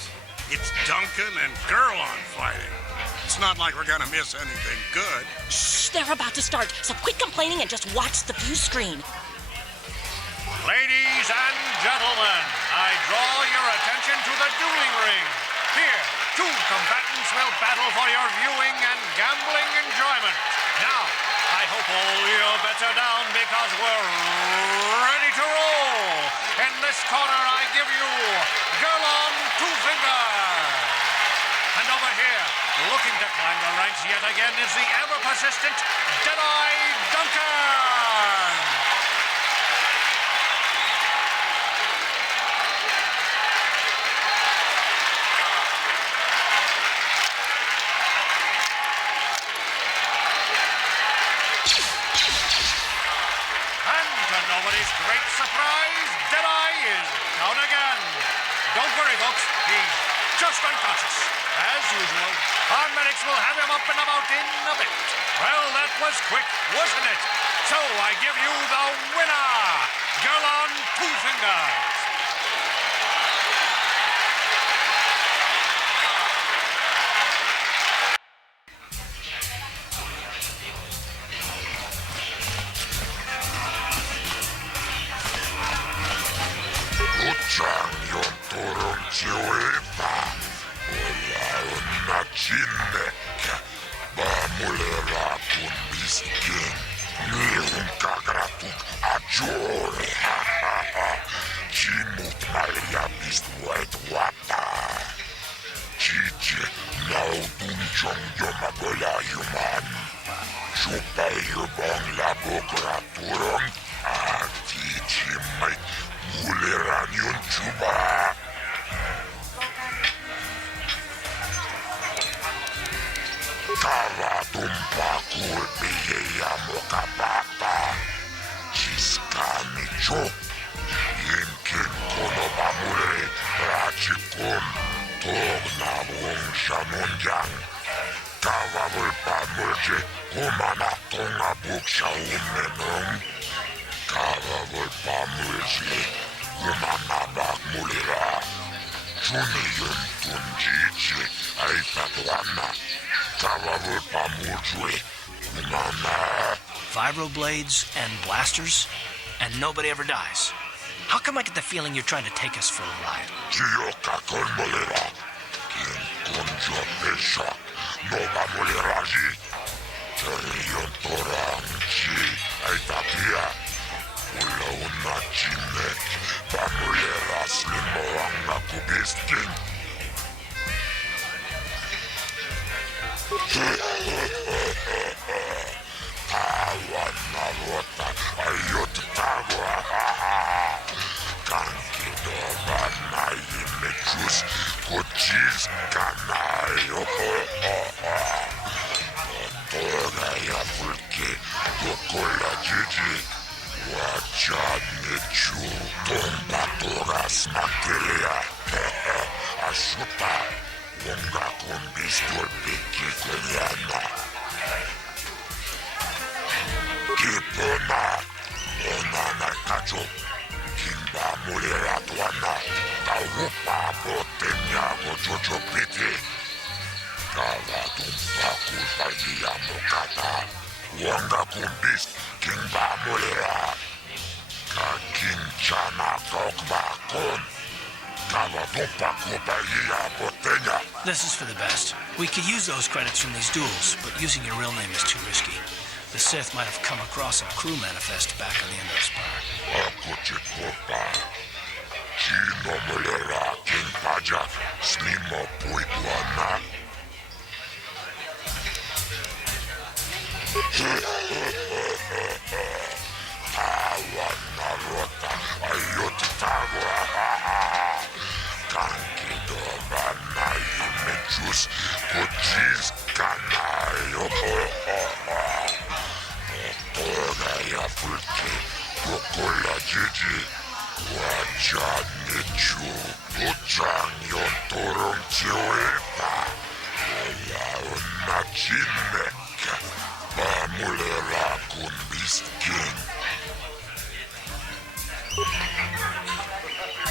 It's Duncan and Gurlon fighting. It's not like we're gonna miss anything good. Shh, they're about to start, so quit complaining and just watch the view screen. Ladies and gentlemen, I draw your attention to the dueling ring. Here, two combatants will battle for your viewing and gambling enjoyment. Now, I hope all your bets are down because we're ready to roll. In this corner, I give you Gurlon Two Fingers. And over here, looking to climb the ranks yet again, is the ever-persistent Jedi Duncan. Nobody's great surprise, Jedi is down again. Don't worry, folks. He's just unconscious, as usual. Our medics will have him up and about in a bit. Well, that was quick, wasn't it? So I give you the winner, Girl on Two Fingers. Uçanyon torunchiuipa. Ola unnachinnekka. Bamulera kun biskin. Nihunkagratuk ajore. Chimut malja bistuet wata. Chiche nautun chong yomagola yuman. Chupayubong labokra turong. Atichimay. Muleran yun chuba. Kava tumpa kulpiye ya mokapata. Chiskani chok. Yinkin kono bamule. Rachikun. Tog na wong shanunjang. Kava vulpa mulje. Kumana tonga buksha umenong. Kava vulpa mulje. Kumana bak mulira. Chuni yun tunjichi. Ay patuana. Kava vulpa mulje. Kumana. Vibroblades and blasters, and nobody ever dies. How come I get the feeling you're trying to take us for a ride? Chiyoka con mulira. Kin kunjo pesha. Nova muliraji. Teriyon torang chi. Ay tatia. Ula una chinek. Pamulera slimo ang nakubisking. Tawan na rota. Ayot tagwa. Kanki doba na imechus. Kuchis kanayo. Toga ya fulke. Dokola jiji. Wachanichu. Tomba togas makelea. Ashuta. Wonga kumbistor peki kolyana. Kipona. Onana kacho. Kimba mulera tuana. Taupa botenyago jojo piti. Kava tumpa kulpa yamokata. Wonga kumbis. Kimba mulera. Kakinchana kokba kon. Kava tumpa kulpa yamotenya. This is for the best. We could use those credits from these duels, but using your real name is too risky. The Sith might have come across a crew manifest back on the Endar Spire. Akuchikopa. Chino mulera kinpaja. Slimo puituana. Tawana rota. Ayot tagwa. Kanki doba na imechus. Kuchis kanayo. Toga ya fulke. Dokola jiji. Wachanichu. Uchanyon torong chiwepa. Ola unachinek. Bamulera kun biskin.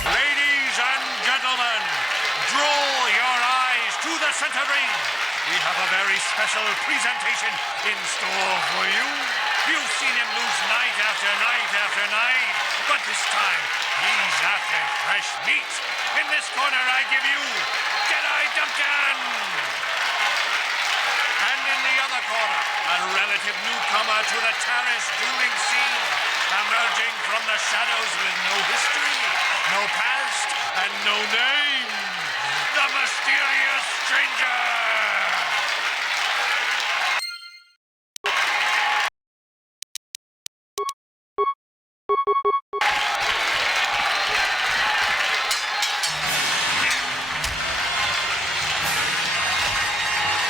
Ladies and gentlemen, draw your eyes to the center ring. We have a very special presentation in store for you. You've seen him lose night after night after night, but this time he's after fresh meat. In this corner I give you Jedi Duncan. And in the other corner, a relative newcomer to the Taris dueling scene, emerging from the shadows with no history, no past, and no name, the mysterious stranger.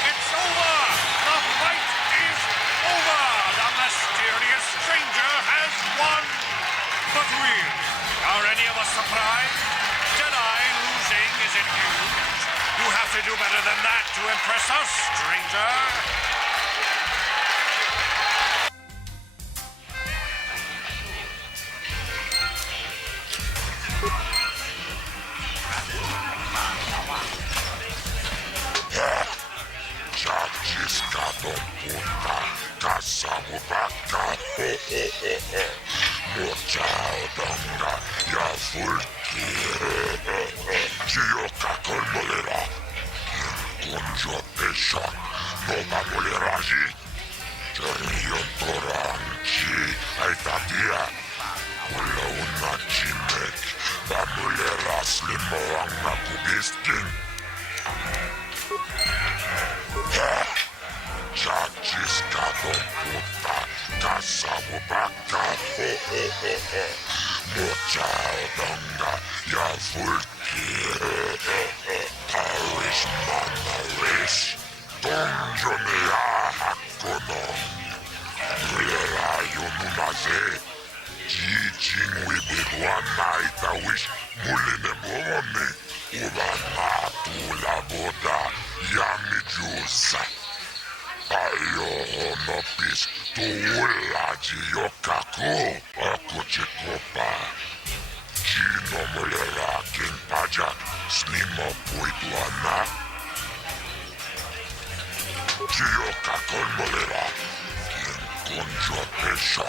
It's over! The fight is over! The mysterious stranger has won! But really, are any of us surprised? Jedi losing to do better than that to impress us, stranger. Ciscado puta, caçamo vaca, mochaudanga, ya fulki, Gioca colmolera, kunjo pesha, nova moleraji, Chernion toranchi, aitatia, Kula una chimek, bamulera slimoanga kubiskin. Ciscado puta, caçamo vaca, mochaudanga, ya fulki, Parish manarish, donjonea hakonon, mulera yonumaze, jijing wibirwana itawish, muline momone, ubana tula boda, yamijusa. Ayo honopis tuulaji yokaku akuchikopa. Chino mulera kinpajak slimo puituana. Chiyokakol mulera kinkunjo pesha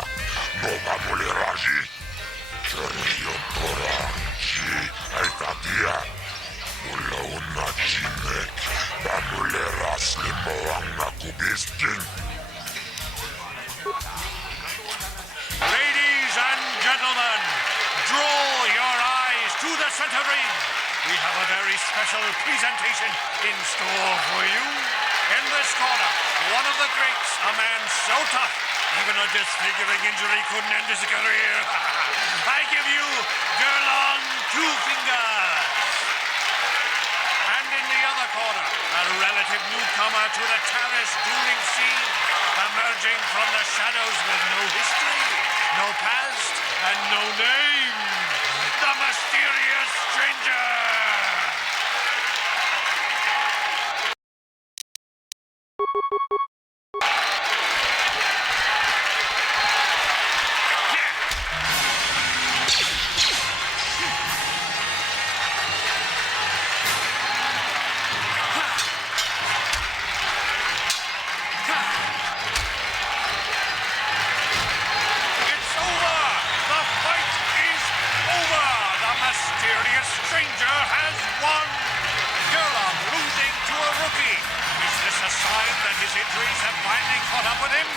nova muleraji. Cherion toranchi aitatia. Mula una chimek bamulera slimo anga kubiskin. Ladies and gentlemen, draw your eyes to the center ring. We have a very special presentation in store for you. In this corner, one of the greats, a man so tough, even a disfiguring injury couldn't end his career. I give you Gerlon Two Fingers. And in the other corner, a relative newcomer to the Taris dueling scene, emerging from the shadows with no history, no past, and no name, the mysterious stranger! Stranger has won! Gerlon losing to a rookie. Is this a sign that his injuries have finally caught up with him?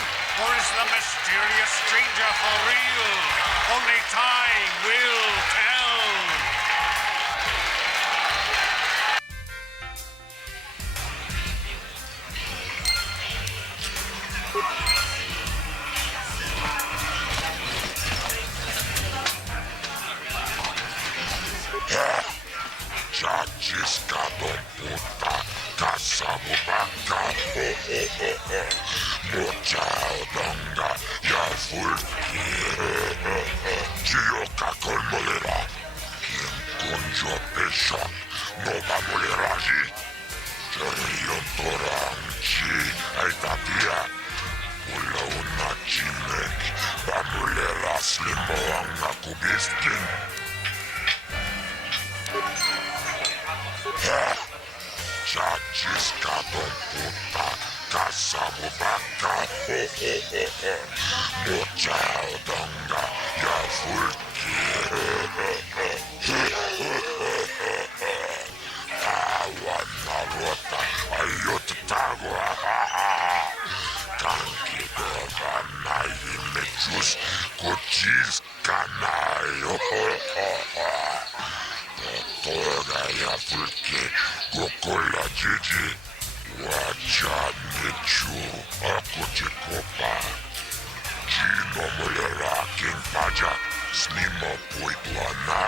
Or is the mysterious stranger for real? Only time will tell. Ciscado puta, caçamo vaca, mochaudanga, ya fulki, Gioca colmolera, kinkunjo pesha, nova moleraji, Cherion toranchi, aitatia, Kula una chimek, bamulera slimoanga kubiskin. Ciscado puta, caçamo vaca, mochaudanga, ya fulki, awana rota, ayotagua, kanki dova nayi mechus, kuchis kanayo. Toga ya fulki, gokola jiji, wacha nichu, akuchikopa. Chino mulera kinpajak, slimo puituana.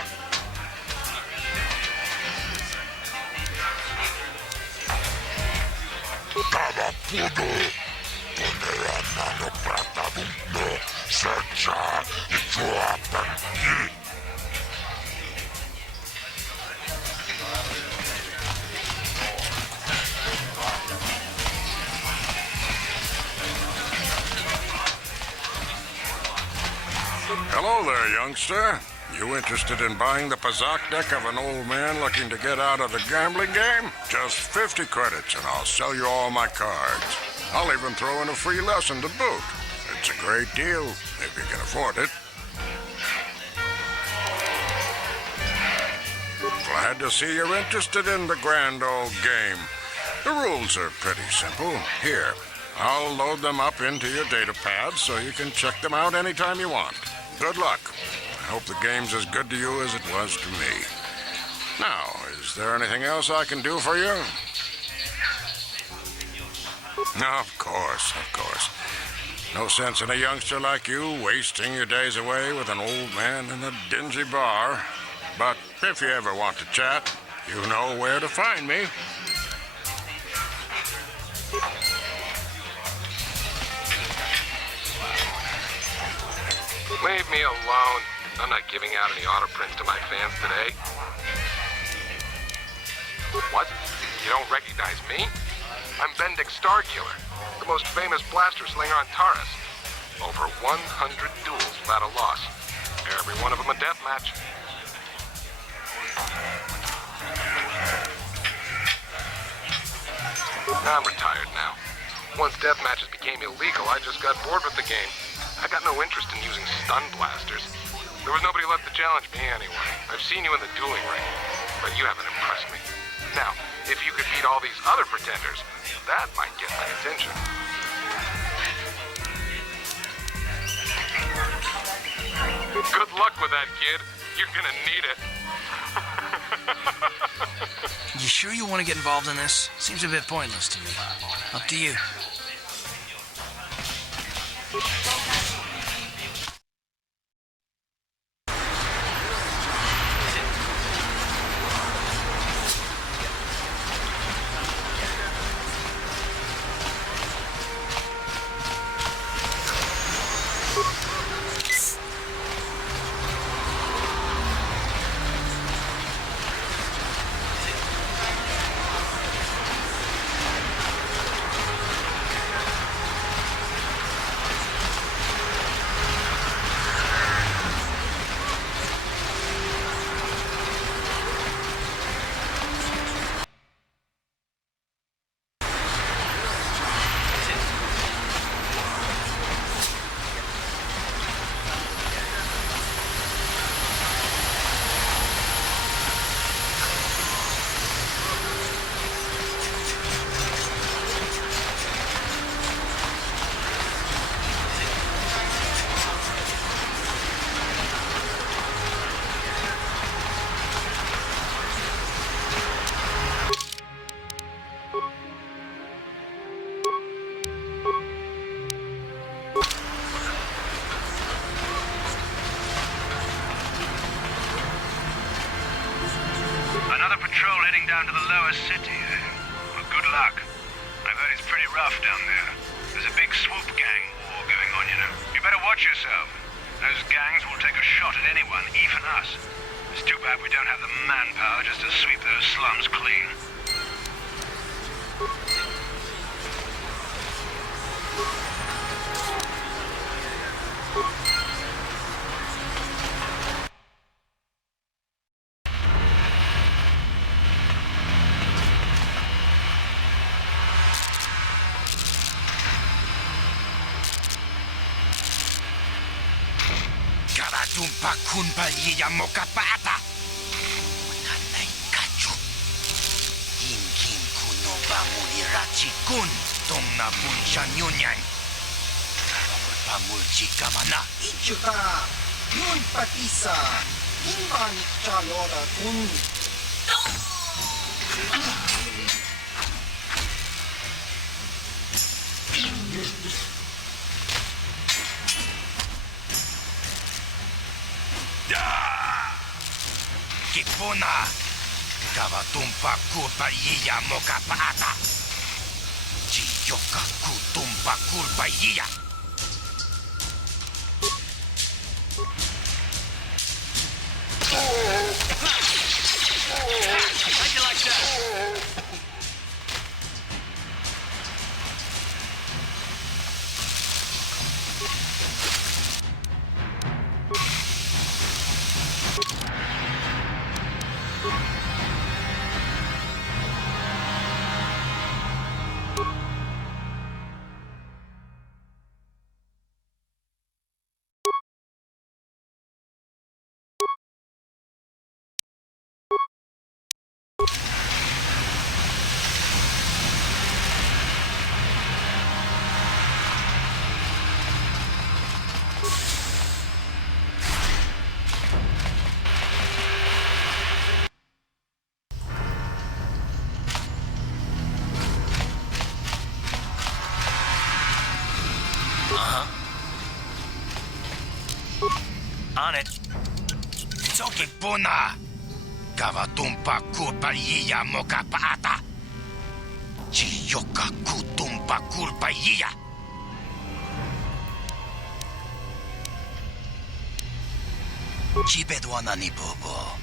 Tava pudo, ponera nano prata bumno, secha, ichuapan. Hello there, youngster. You interested in buying the Pazak deck of an old man looking to get out of the gambling game? Just 50 credits and I'll sell you all my cards. I'll even throw in a free lesson to boot. It's a great deal, if you can afford it. Glad to see you're interested in the grand old game. The rules are pretty simple. Here, I'll load them up into your data pad so you can check them out anytime you want. Good luck. I hope the game's as good to you as it was to me. Now, is there anything else I can do for you? Of course, of course. No sense in a youngster like you wasting your days away with an old man in a dingy bar. But if you ever want to chat, you know where to find me. Leave me alone. I'm not giving out any auto prints to my fans today. What? You don't recognize me? I'm Bendick Starkiller, the most famous blaster slinger on Taris. Over 100 duels without a loss. Every one of them a death match. I'm retired now. Once death matches became illegal, I just got bored with the game. I got no interest in using stun blasters. There was nobody left to challenge me anyway. I've seen you in the dueling ring, but you haven't impressed me. Now, if you could beat all these other pretenders, that might get my attention. Good luck with that, kid. You're gonna need it. You sure you want to get involved in this? Seems a bit pointless to me. Up to you. Down to the lower city. Well, good luck. I've heard it's pretty rough down there. There's a big swoop gang war going on, you know. You better watch yourself. Those gangs will take a shot at anyone, even us. It's too bad we don't have the manpower just to sweep those slums clean. Tumpa kunpa liya mokapata. Nanay kachu. Hinkin kuno ba mulirachi kun. Tong na punsha nyunyan. Karong pamulchi kamana. Ichuta. Yun patisa. Inban chalora kun. Kipuna, kawatumpa kulpa iya mokapata. Chiyoka kutumpa kulpa iya. How'd you like that? on it. It's okay. Puna. Kavatumpa kulpaiya mokapaata. Chiyoka kutumpa kulpaiya. Chibedwana ni bobo.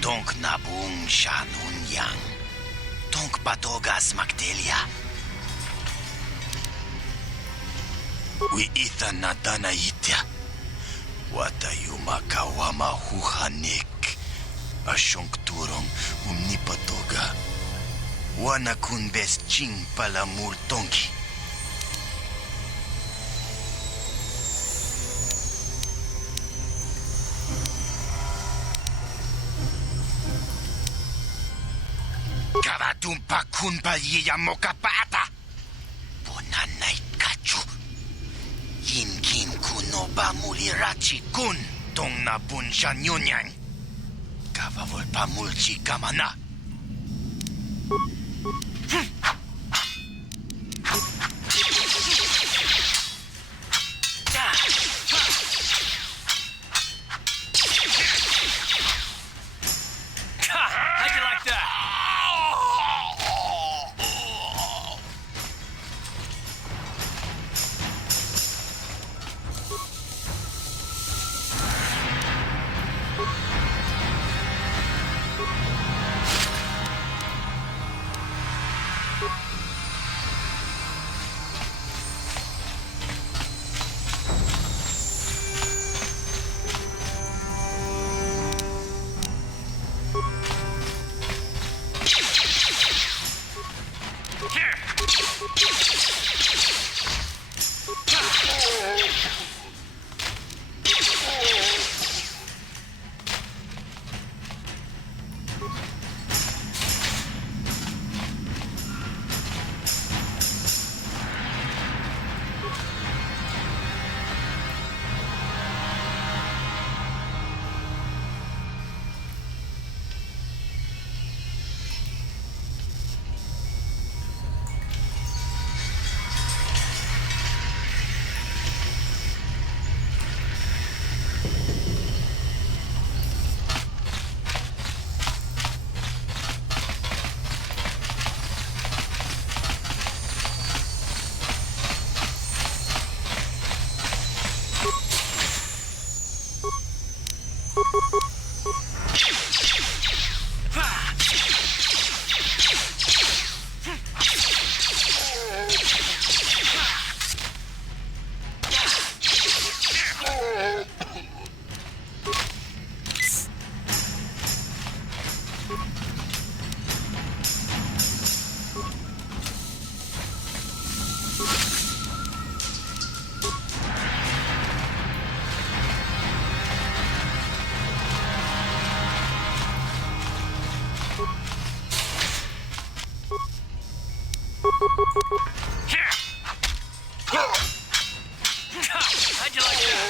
Tonk nabung shanun yang. Tonk patogas maktelia. We itha nadana itya. Watayuma kawama huhanik. Ashonkturong umnipatoga. Wana kun bes ching palamul tonki. Kavatumpa kun palyeya mokapata. Bonanay kachu. Yinkin kunoba mulirachi kun tong na bunshan yunyang. Kavavol pamulchi kamana. How'd you like that? How'd you like that?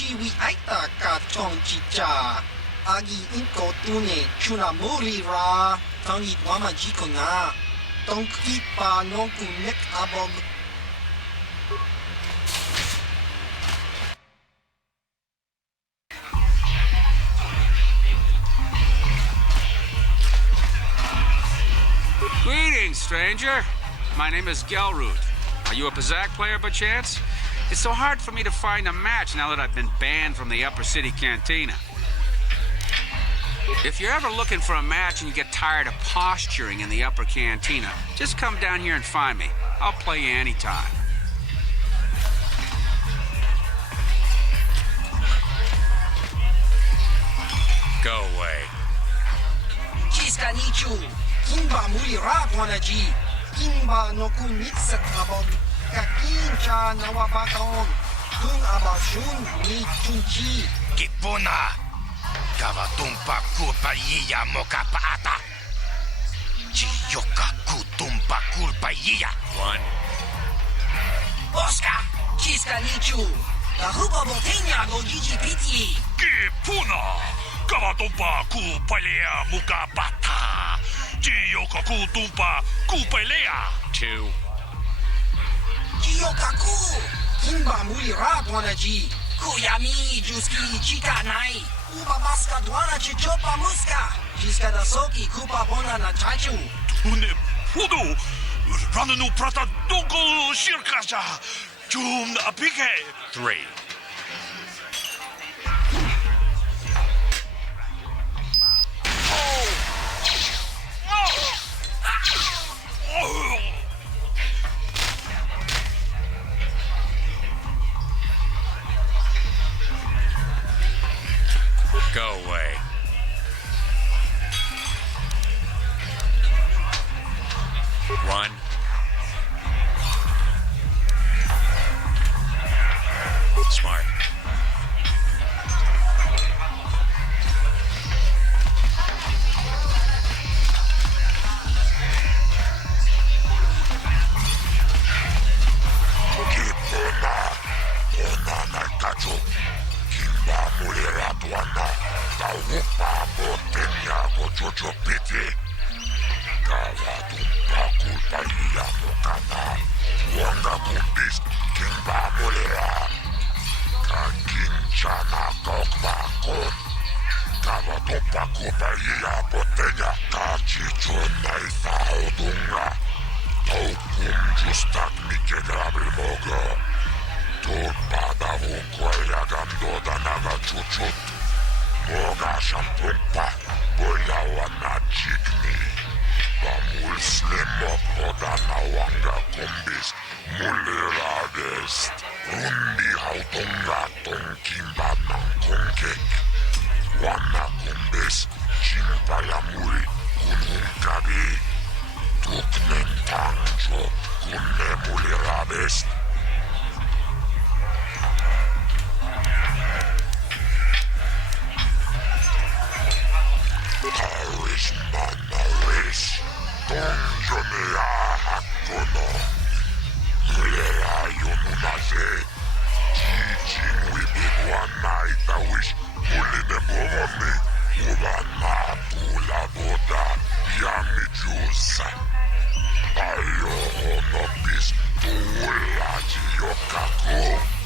Chiwi Aita Katong Chicha. Agi Inko Tune Chuna Murira. Tangit Wama Jikona. Tongki Pa Nonku Nek Abog. Greetings, stranger. My name is Gelroot. Are you a Pazak player by chance? It's so hard for me to find a match now that I've been banned from the Upper City Cantina. If you're ever looking for a match and you get tired of posturing in the Upper Cantina, just come down here and find me. I'll play you anytime. Go away. Chiska Nichu. Kimba Muli Ratwanaji. Kimba no Kunitsat Abog. Kakincha Nawabakon. Kung Abashun ni Chunchi. Kipuna. Kavatumpa Kurpaiya Mokapaata. Chiyoka Kutumpa Kurpaiya. One. Oscar. Chiska Nichu. La Huba Botenya go Gigi Piti. Kipuna. Kavatumpa Kupalea Mukapata. Chiyoka Kutumpa Kupalea. Two. Chiyokaku. Kimba Muli Ratwanaji. Kuyami Juski Chika Nai. Uba Baska Dwana Chichopa Muska. Chiska da Soki Kupa Bona na Chachu. Tune Pudu. Rananu Prata Doko Shirkasha. Chum Apike. Three. Go away. One. Smart.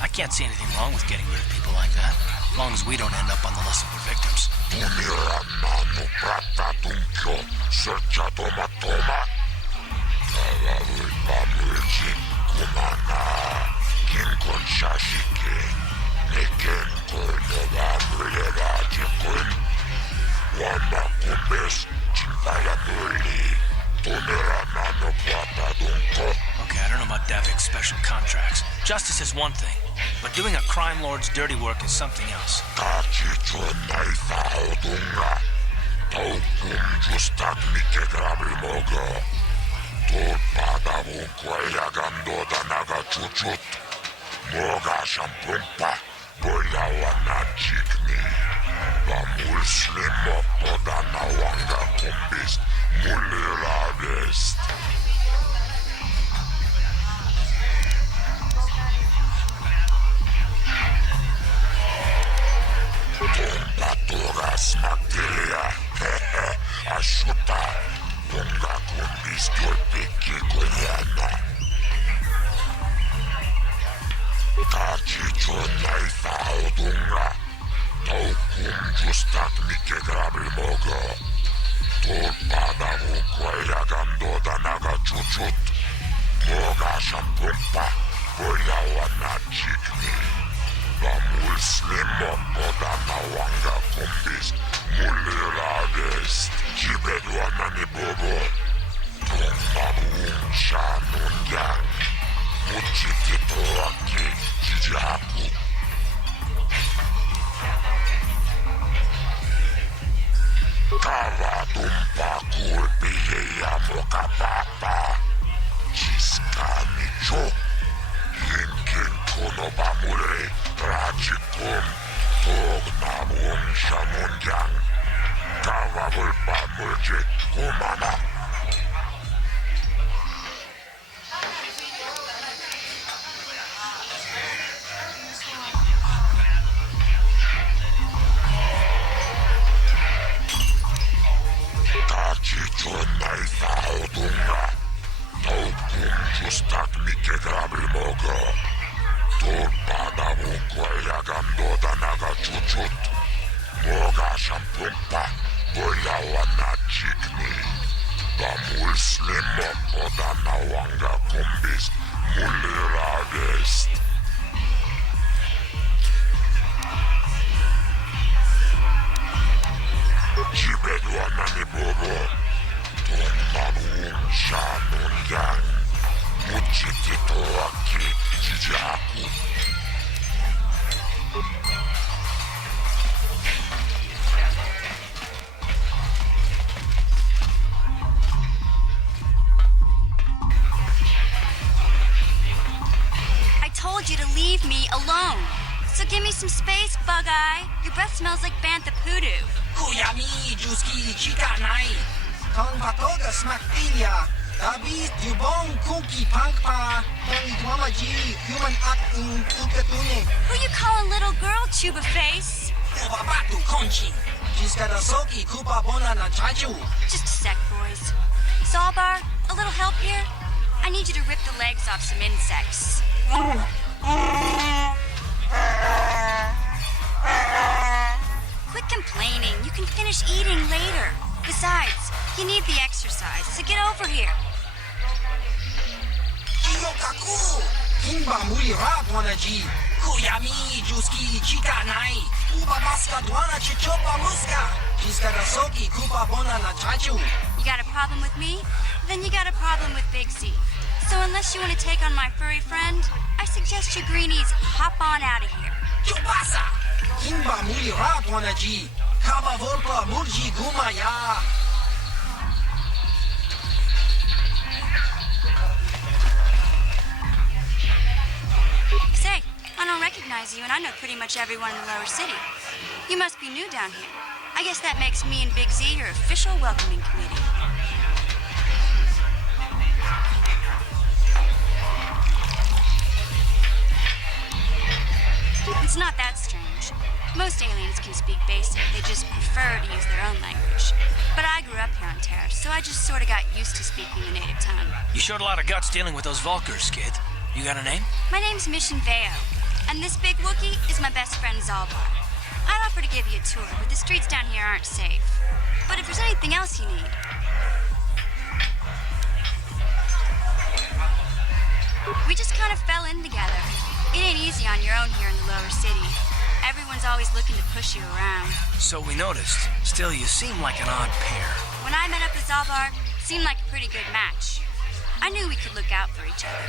I can't see anything wrong with getting rid of people like that, as long as we don't end up on the list of their victims. Okay, I don't know about Davik's special contracts. Justice is one thing, but doing a crime lord's dirty work is something else. Smaktilia. Ashuta. Bunga kumbis jolpiki kunyana. Tachi chonai thaudunga. Taukum justak mike grabil mogo. Tulpadamu kuayagando danaga chuchut. Moga shampumpa. Boyawana chikni. Bamul slimo podana wanga kumbis. Mulirades. Jibedwana ni bobo. Tungmabuung shanungyang. Muchitito aki jijaku. Kava tumpa kulpiheya mokapapa. Jiskani cho. Yinkin kono bamure. Rajikum. Tognabuung shamungyang. Kava vulpa murjit kumana. Chonai thaudunga. Taukum justak mike grabil mogo. Tulpadamu kuayagando danaga chuchut. Moga shampumpa. Boyawana chikni. Bamul slimo podana wanga kumbis. Mulirades. Jibedwana ni bobo. Tungmabuung shanungyang. Muchitito aki jijaku. I told you to leave me alone. So give me some space, Bug-Eye. Your breath smells like bantha poodoo. Kuyami juski chika nai. Tong patoga smaktilia. Dabis dubong kuki pankpa. Tong itwamaji human act in ikatune. Who you calling little girl, Chuba Face? Ubabatu konchi. Jiskada soki kupa bona na chachu. Just a sec, boys. Zalbar, a little help here? I need you to rip the legs off some insects. Quit complaining. You can finish eating later. Besides, you need the exercise, so get over here. Kiyokaku! Kimba muli rat wanaji. Kuyami juski chika nai. Uba maska dwana chichopa muska. Jiskada soki kupa bona na chachu. You got a problem with me? Then you got a problem with Big Z. So unless you want to take on my furry friend, I suggest you greenies hop on out of here. Chupasa! Kimba muli rat wanaji. Kaba volpa murji gumaya. Say, I don't recognize you, and I know pretty much everyone in the lower city. You must be new down here. I guess that makes me and Big Z your official welcoming committee. It's not that strange. Most aliens can speak basic, they just prefer to use their own language. But I grew up here on Terra, so I just sort of got used to speaking the native tongue. You showed a lot of guts dealing with those Vulkars, kid. You got a name? My name's Mission Veo, and this big Wookiee is my best friend Zalbar. I'd offer to give you a tour, but the streets down here aren't safe. But if there's anything else you need... We just kind of fell in together. It ain't easy on your own here in the lower city. Everyone's always looking to push you around. So we noticed. Still, you seem like an odd pair. When I met up with Zalbar, it seemed like a pretty good match. I knew we could look out for each other.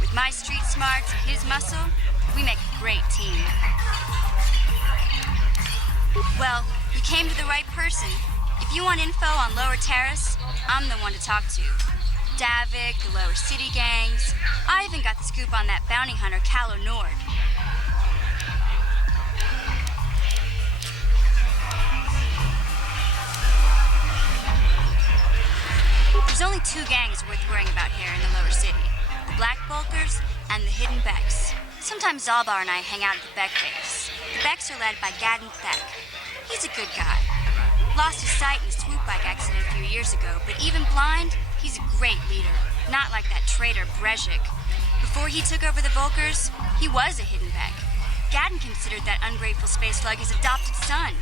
With my street smarts and his muscle, we make a great team. Well, you came to the right person. If you want info on Lower Terrace, I'm the one to talk to. Davik, the Lower City gangs. I even got the scoop on that bounty hunter, Calo Nord. There's only two gangs worth worrying about here in the Lower City. The Black Bulkers and the Hidden Becks. Sometimes Zalbar and I hang out at the Beck base. The Becks are led by Gadden Thek. He's a good guy. Lost his sight in a swoop bike accident a few years ago, but even blind, he's a great leader. Not like that traitor Brezhik. Before he took over the Volkers, he was a hidden Beck. Gadden considered that ungrateful space slug his adopted son.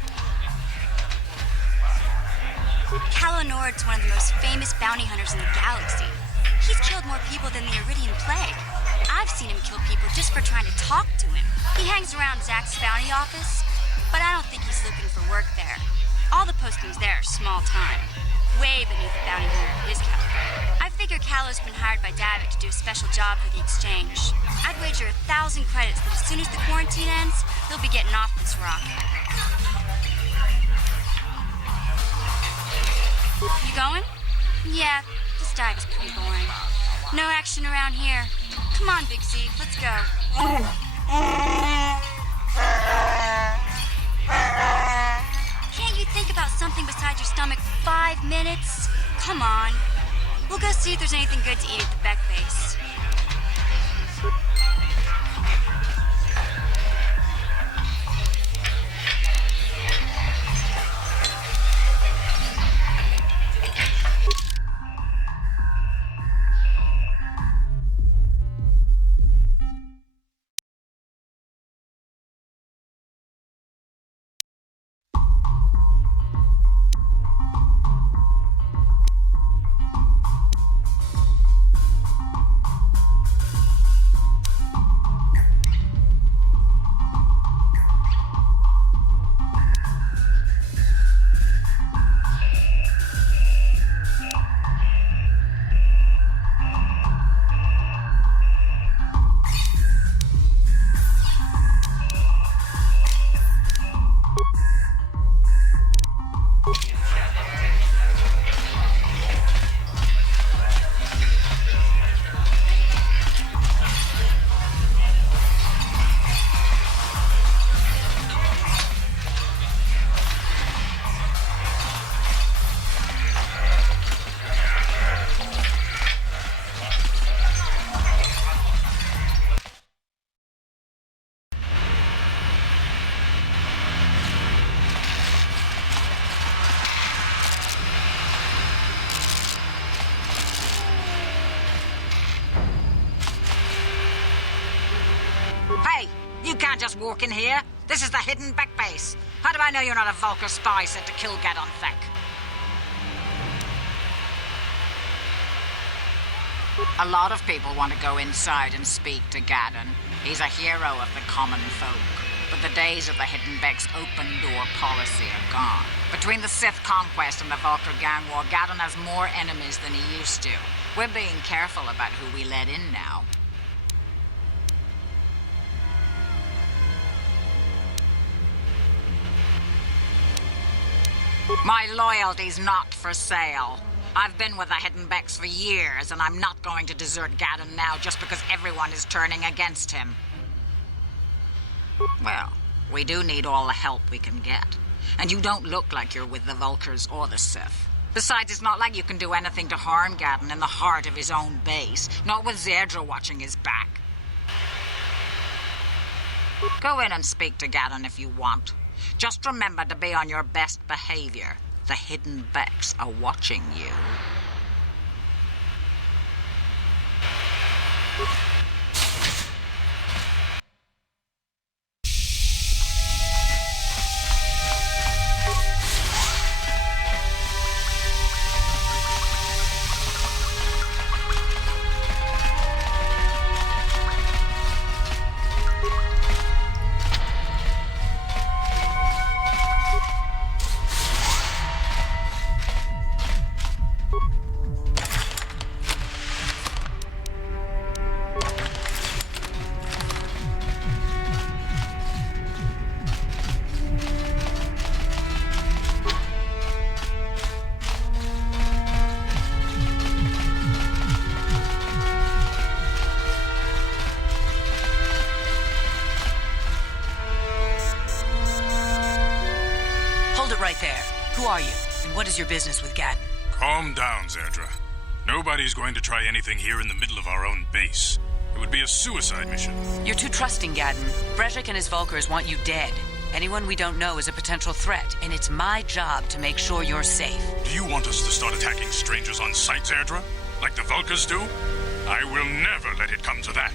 Calo Nord's one of the most famous bounty hunters in the galaxy. He's killed more people than the Iridian Plague. I've seen him kill people just for trying to talk to him. He hangs around Zack's bounty office, but I don't think he's looking for work there. All the postings there are small time, way beneath a bounty hunter of his caliber. I figure Calo's been hired by Davik to do a special job for the exchange. I'd wager 1,000 credits that as soon as the quarantine ends, he'll be getting off this rock. You going? Yeah, this dive is pretty boring. No action around here. Come on, Big Z, let's go. Can't you think about something besides your stomach for 5 minutes? Come on. We'll go see if there's anything good to eat at the Beck base. Hey, you can't just walk in here. This is the hidden Beck base. How do I know you're not a Vulcar spy sent to kill Gadon Thek? A lot of people want to go inside and speak to Gadon. He's a hero of the common folk. But the days of the hidden Beck's open-door policy are gone. Between the Sith conquest and the Vulcar gang war, Gadon has more enemies than he used to. We're being careful about who we let in now. My loyalty's not for sale. I've been with the Hidden Becks for years, and I'm not going to desert Gadon now just because everyone is turning against him. Well, we do need all the help we can get. And you don't look like you're with the Vulcars or the Sith. Besides, it's not like you can do anything to harm Gadon in the heart of his own base, not with Zedra watching his back. Go in and speak to Gadon if you want. Just remember to be on your best behavior. The Hidden Becks are watching you. Right there. Who are you, and what is your business with Gadon? Calm down, Zedra. Nobody's going to try anything here in the middle of our own base. It would be a suicide mission. You're too trusting, Gadon. Brezhik and his Vulcars want you dead. Anyone we don't know is a potential threat, and it's my job to make sure you're safe. Do you want us to start attacking strangers on sight, Zerdra? Like the Vulkars do? I will never let it come to that.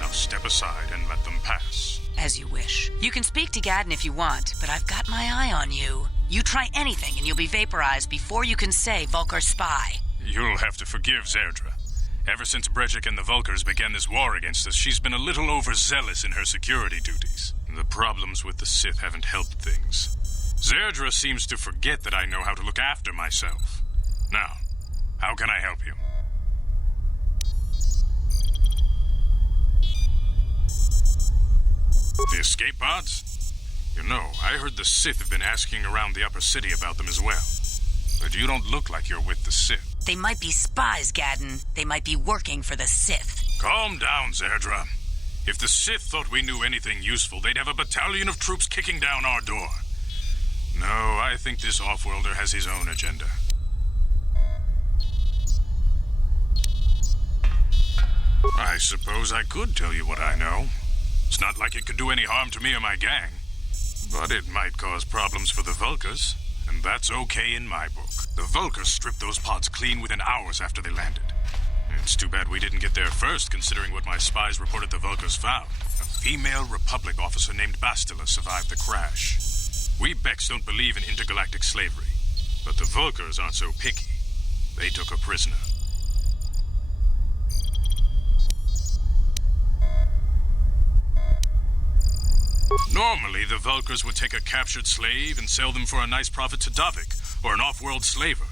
Now step aside and let them pass. As you wish. You can speak to Gadden if you want, but I've got my eye on you. You try anything and you'll be vaporized before you can say Vulkar spy. You'll have to forgive Zerdra. Ever since Brejik and the Vulkars began this war against us, she's been a little overzealous in her security duties. The problems with the Sith haven't helped things. Zerdra seems to forget that I know how to look after myself. Now, how can I help you? The escape pods? You know, I heard the Sith have been asking around the upper city about them as well. But you don't look like you're with the Sith. They might be spies, Gadden. They might be working for the Sith. Calm down, Zerdra. If the Sith thought we knew anything useful, they'd have a battalion of troops kicking down our door. No, I think this off-worlder has his own agenda. I suppose I could tell you what I know. It's not like it could do any harm to me or my gang. But it might cause problems for the Vulkars, and that's okay in my book. The Vulkars stripped those pods clean within hours after they landed. It's too bad we didn't get there first, considering what my spies reported the Vulkars found. A female Republic officer named Bastila survived the crash. We Beks don't believe in intergalactic slavery, but the Vulkars aren't so picky. They took her prisoner. Normally, the Vulkars would take a captured slave and sell them for a nice profit to Davik, or an off-world slaver.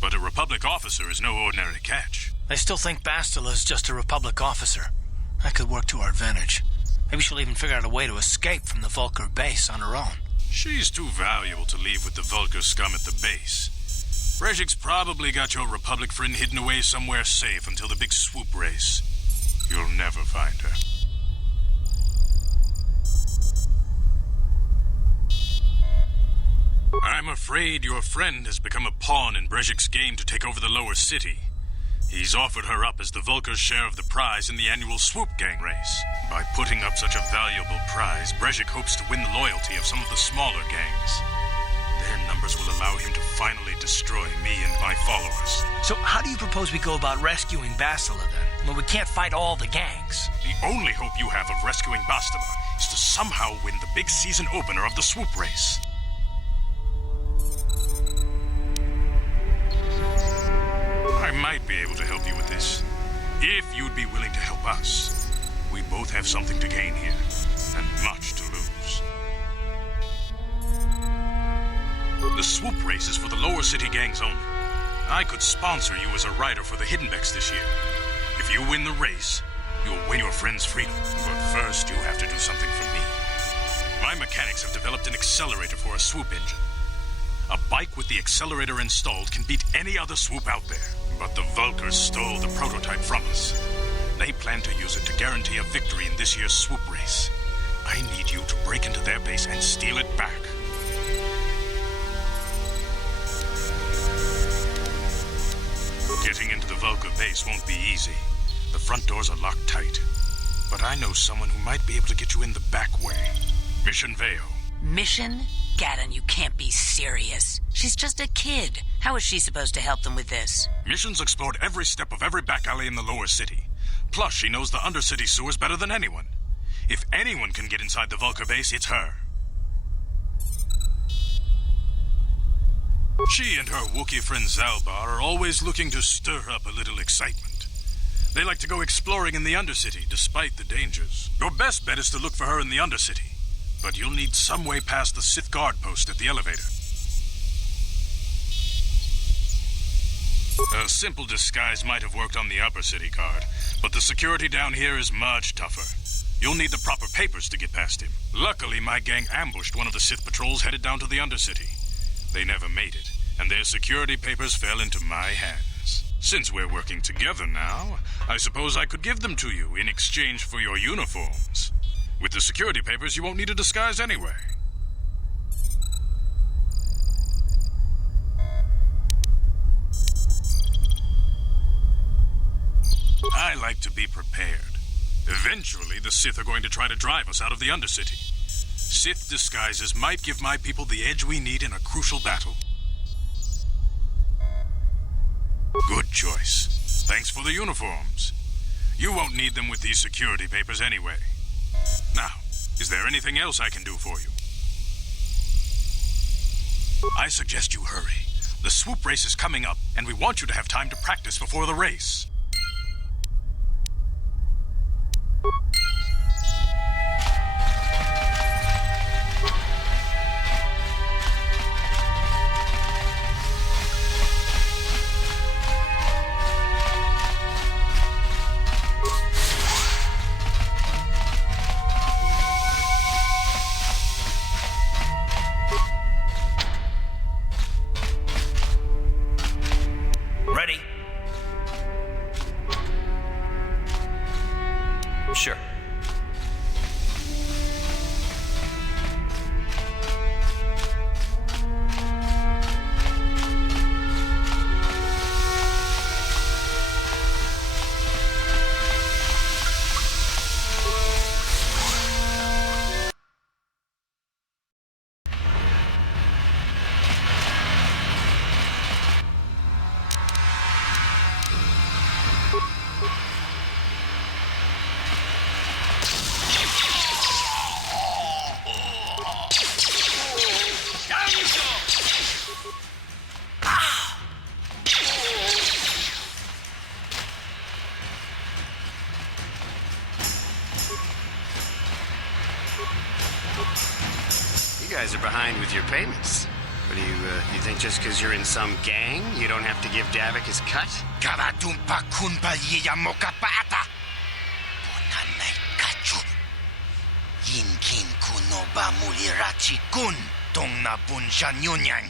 But a Republic officer is no ordinary catch. I still think Bastila is just a Republic officer. That could work to our advantage. Maybe she'll even figure out a way to escape from the Vulkar base on her own. She's too valuable to leave with the Vulkar scum at the base. Brejik's probably got your Republic friend hidden away somewhere safe until the big swoop race. You'll never find her. I'm afraid your friend has become a pawn in Brejik's game to take over the lower city. He's offered her up as the Vulkar's share of the prize in the annual swoop gang race. By putting up such a valuable prize, Brejik hopes to win the loyalty of some of the smaller gangs. Their numbers will allow him to finally destroy me and my followers. So how do you propose we go about rescuing Bastila then? Well, we can't fight all the gangs. The only hope you have of rescuing Bastila is to somehow win the big season opener of the swoop race. I might be able to help you with this, if you'd be willing to help us. We both have something to gain here, and much to lose. The swoop race is for the lower city gangs only. I could sponsor you as a rider for the Hidden Becks this year. If you win the race, you'll win your friend's freedom. But first, you have to do something for me. My mechanics have developed an accelerator for a swoop engine. A bike with the accelerator installed can beat any other swoop out there. But the Vulkars stole the prototype from us. They plan to use it to guarantee a victory in this year's swoop race. I need you to break into their base and steal it back. Getting into the Vulkar base won't be easy. The front doors are locked tight. But I know someone who might be able to get you in the back way. Mission Veo. Mission? Gadden, you can't be serious. She's just a kid. How is she supposed to help them with this? Mission's explored every step of every back alley in the lower city. Plus, she knows the undercity sewers better than anyone. If anyone can get inside the Vulkar base, it's her. She and her Wookiee friend Zalbar are always looking to stir up a little excitement. They like to go exploring in the undercity, despite the dangers. Your best bet is to look for her in the undercity. But you'll need some way past the Sith guard post at the elevator. A simple disguise might have worked on the upper city guard, but the security down here is much tougher. You'll need the proper papers to get past him. Luckily, my gang ambushed one of the Sith patrols headed down to the undercity. They never made it, and their security papers fell into my hands. Since we're working together now, I suppose I could give them to you in exchange for your uniforms. With the security papers, you won't need a disguise anyway. I like to be prepared. Eventually, the Sith are going to try to drive us out of the Undercity. Sith disguises might give my people the edge we need in a crucial battle. Good choice. Thanks for the uniforms. You won't need them with these security papers anyway. Now, is there anything else I can do for you? I suggest you hurry. The swoop race is coming up, and we want you to have time to practice before the race. Ready? Sure. You guys are behind with your payments. What do you think just because you're in some gang, you don't have to give Davik his cut? Kavatumpa kunpaliya mokapaata. Bonanay kachu. Yinkin kunoba mulirachi kun. Tong na bunshan yunyang.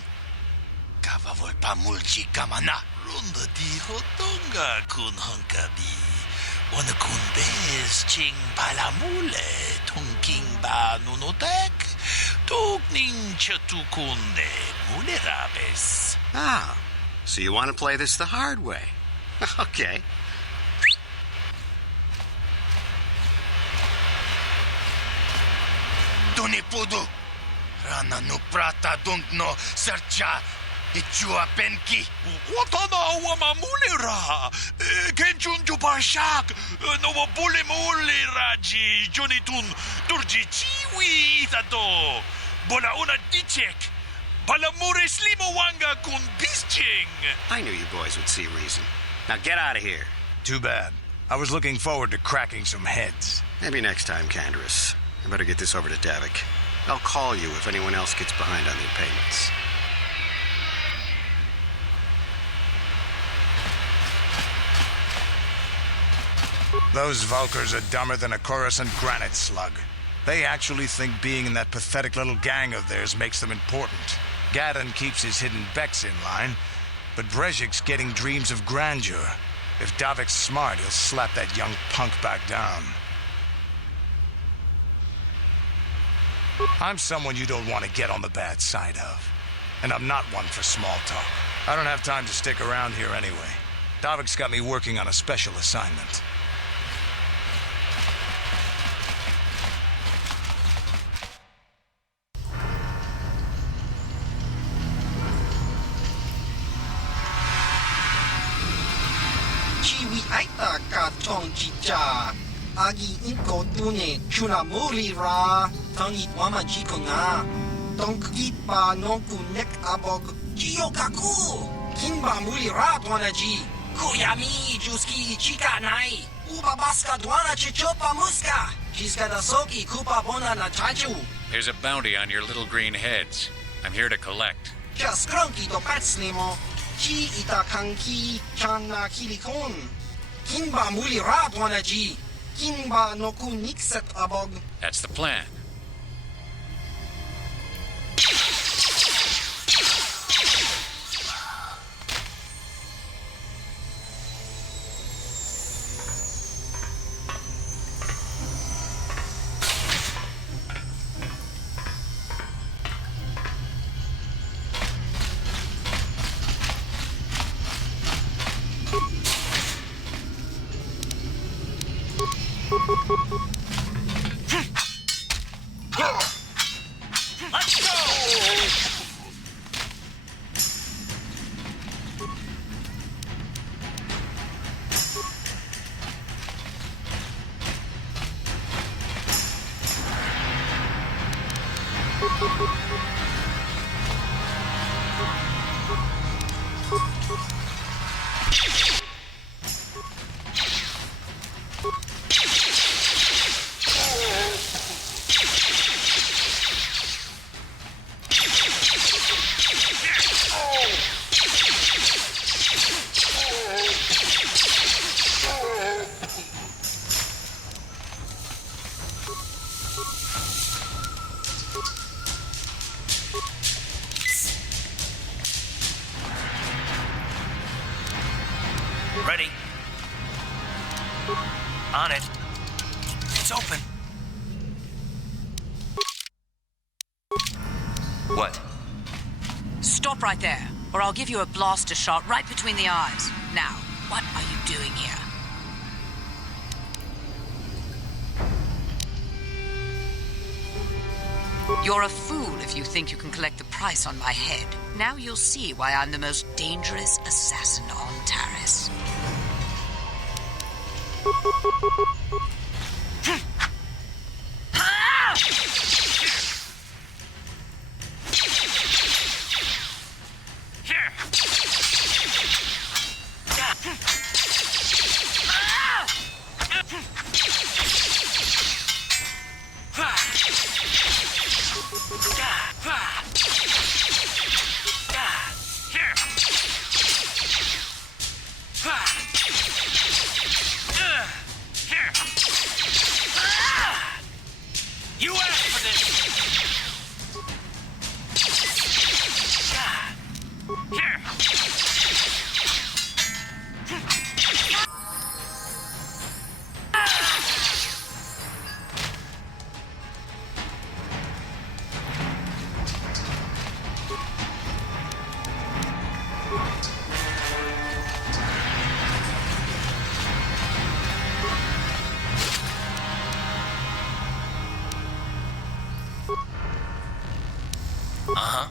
Kavavulpa mulchi kamana. Runda di hotonga kun hunkabi. Wana kun bez ching palamule. Tungking ba nunotek. Tukning chatukunde mulerabes. Ah, so you want to play this the hard way. Okay. Dunipudu. Rana no prata dungno sercha. Ichua penki. Watana wamamulera. Kenchun jupashak. No bulimuli raji. Jonitun turji chiwi itato. Bola una dichek. Balamure slimowanga kun bisching. I knew you boys would see reason. Now get out of here. Too bad. I was looking forward to cracking some heads. Maybe next time, Canderous. I better get this over to Davik. I'll call you if anyone else gets behind on their payments. Those Vulkars are dumber than a Coruscant granite slug. They actually think being in that pathetic little gang of theirs makes them important. Gadon keeps his hidden Becks in line, but Brezhik's getting dreams of grandeur. If Davik's smart, he'll slap that young punk back down. I'm someone you don't want to get on the bad side of. And I'm not one for small talk. I don't have time to stick around here anyway. Davik's got me working on a special assignment. Chiwi aita ka tong chicha. Agi inko tune chuna muri ra. Tangi wama jiko nga. Tongki pa nonku nek abog. Jiyokaku. Kinba muri ra tuanaji. Kuyami juski chika nai. Uba baska duana chichopa muska. Chiska da soki kupa bona na chachu. There's a bounty on your little green heads. I'm here to collect. Just cronky to patslimo. Chi ita kanki chana kilikon. Kinba muli ra tuanaji. Kinba noku nikset abog. That's the plan. Ready. On it. It's open. What? Stop right there, or I'll give you a blaster shot right between the eyes. Now, what are you doing here? You're a fool if you think you can collect the price on my head. Now you'll see why I'm the most dangerous assassin on Taris. You asked for this! Here! Uh-huh.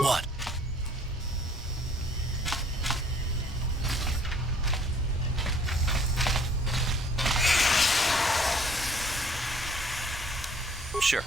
What? Sure.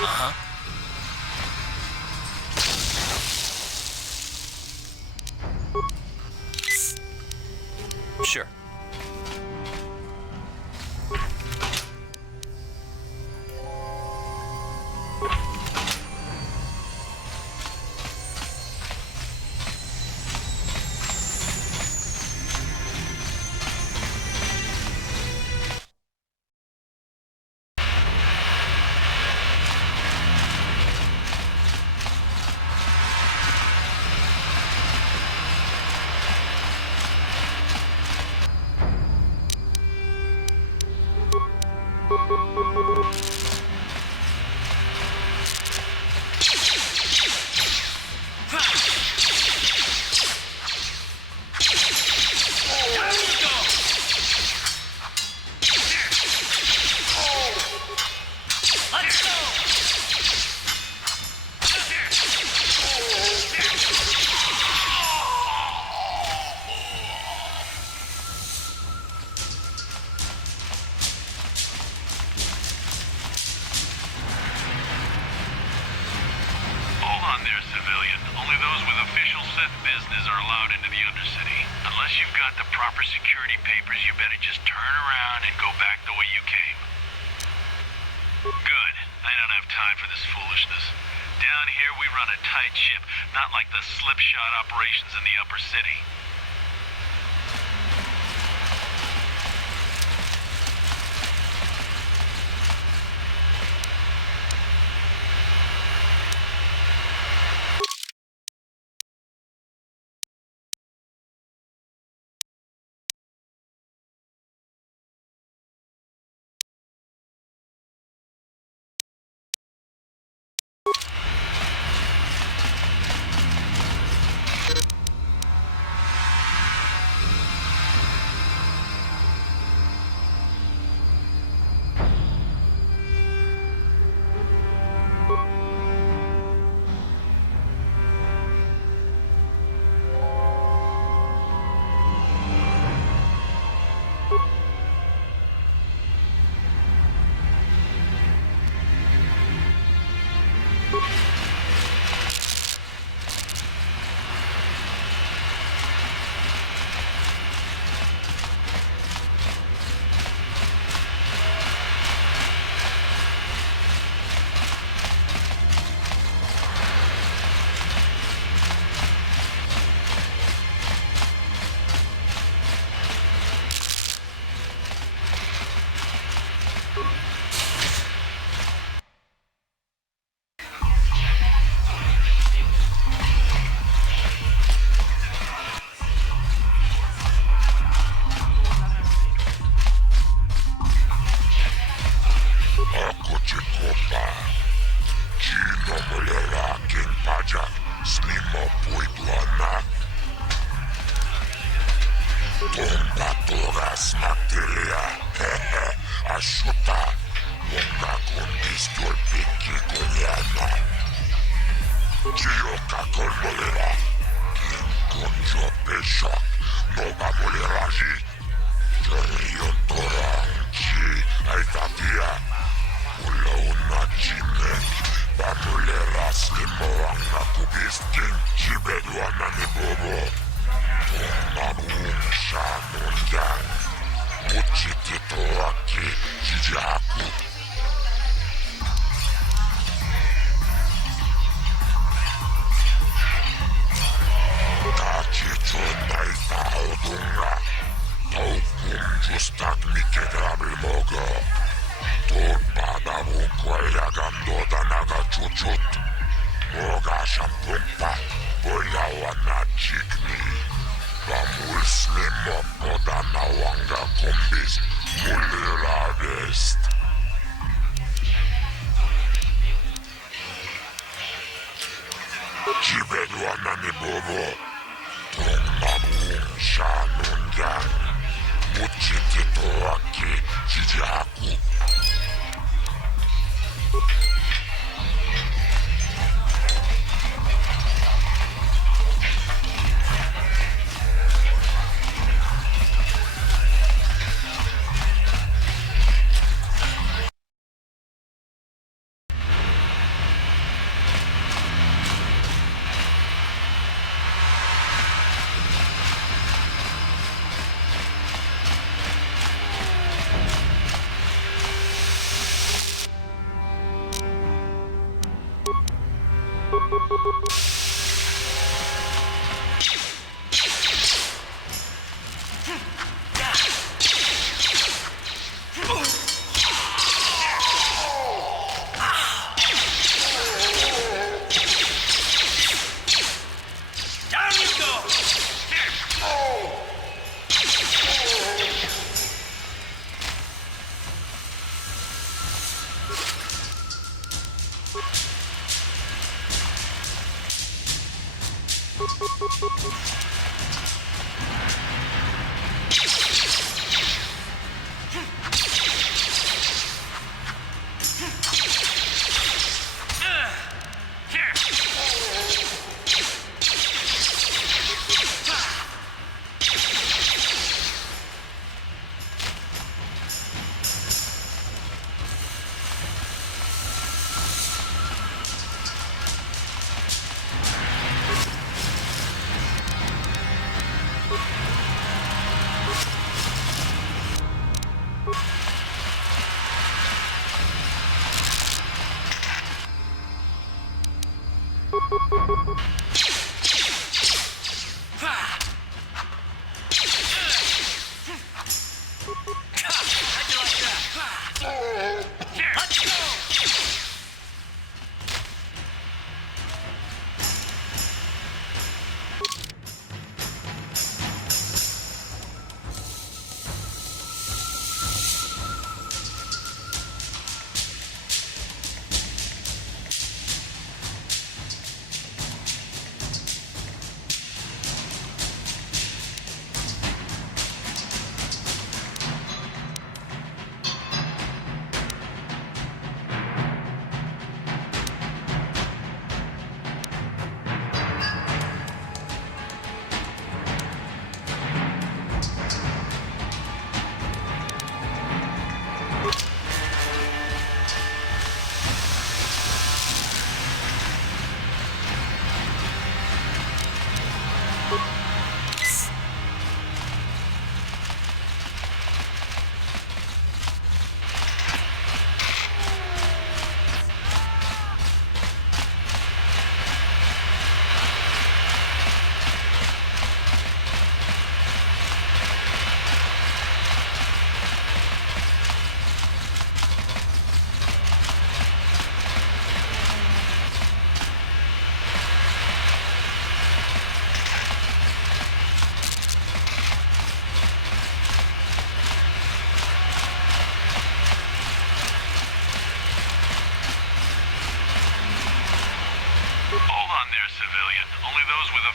Uh-huh. Sure.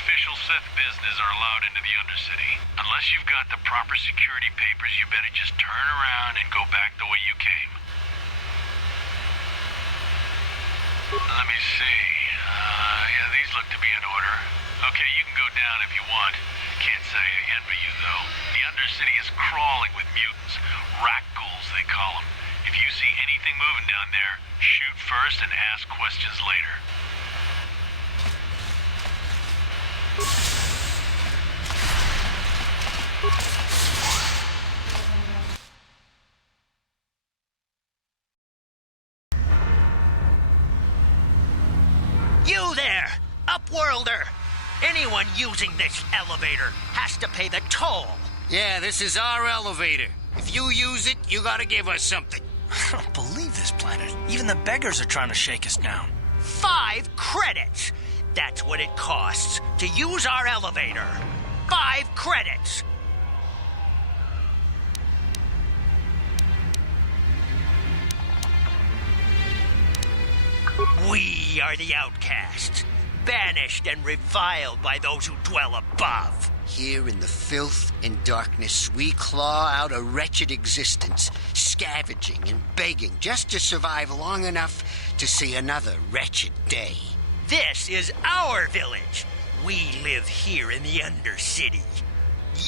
Official Sith business are allowed into the Undercity. Unless you've got the proper security papers, you better just turn around and go back the way you came. Let me see. Yeah, these look to be in order. Okay, you can go down if you want. Can't say I envy you, though. The Undercity is crawling with mutants. Rat ghouls, they call them. If you see anything moving down there, shoot first and ask questions later. You there, Upworlder! Anyone using this elevator has to pay the toll. Yeah, this is our elevator. If you use it, you gotta give us something. I don't believe this planet. Even the beggars are trying to shake us down. 5 credits! That's what it costs to use our elevator. 5 credits! We are the outcasts, banished and reviled by those who dwell above. Here in the filth and darkness, we claw out a wretched existence, scavenging and begging just to survive long enough to see another wretched day. This is our village. We live here in the Undercity.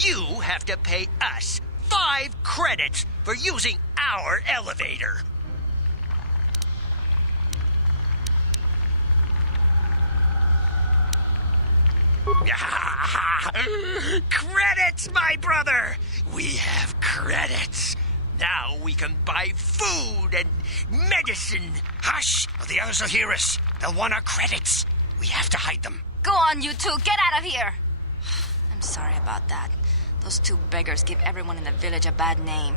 You have to pay us 5 credits for using our elevator. Credits, my brother! We have credits. Now we can buy food and medicine. Hush! Or the others will hear us. They'll want our credits. We have to hide them. Go on, you two. Get out of here. I'm sorry about that. Those 2 beggars give everyone in the village a bad name.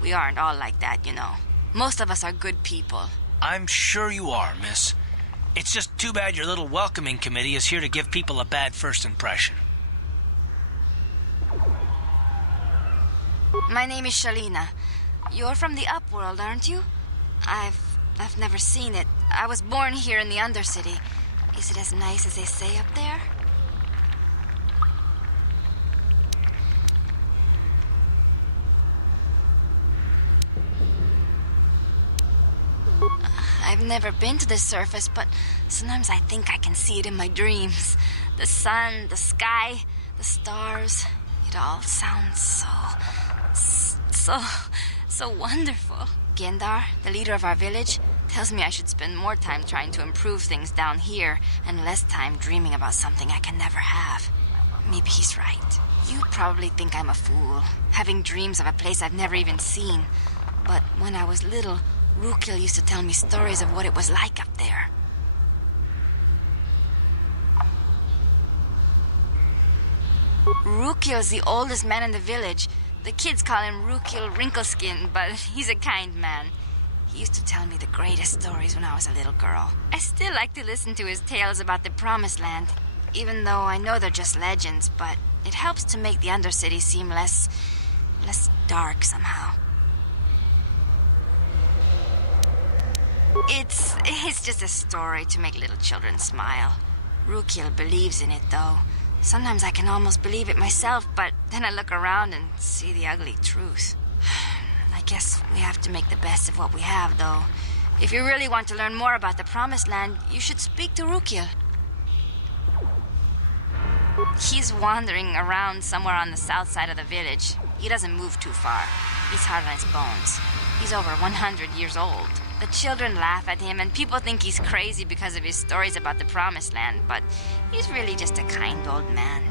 We aren't all like that, you know. Most of us are good people. I'm sure you are, miss. It's just too bad your little welcoming committee is here to give people a bad first impression. My name is Shalina. You're from the Upworld, aren't you? I've never seen it. I was born here in the Undercity. Is it as nice as they say up there? I've never been to the surface, but sometimes I think I can see it in my dreams. The sun, the sky, the stars. It all sounds so wonderful. Gendar, the leader of our village, tells me I should spend more time trying to improve things down here and less time dreaming about something I can never have. Maybe he's right. You probably think I'm a fool, having dreams of a place I've never even seen. But when I was little, Rukil used to tell me stories of what it was like up there. Rukil's the oldest man in the village. The kids call him Rukil Wrinkleskin, but he's a kind man. He used to tell me the greatest stories when I was a little girl. I still like to listen to his tales about the Promised Land, even though I know they're just legends, but it helps to make the Undercity seem less dark somehow. It's just a story to make little children smile. Rukil believes in it, though. Sometimes I can almost believe it myself, but then I look around and see the ugly truth. I guess we have to make the best of what we have, though. If you really want to learn more about the Promised Land, you should speak to Rukil. He's wandering around somewhere on the south side of the village. He doesn't move too far. He's hard on his bones. He's over 100 years old. The children laugh at him, and people think he's crazy because of his stories about the Promised Land, but he's really just a kind old man.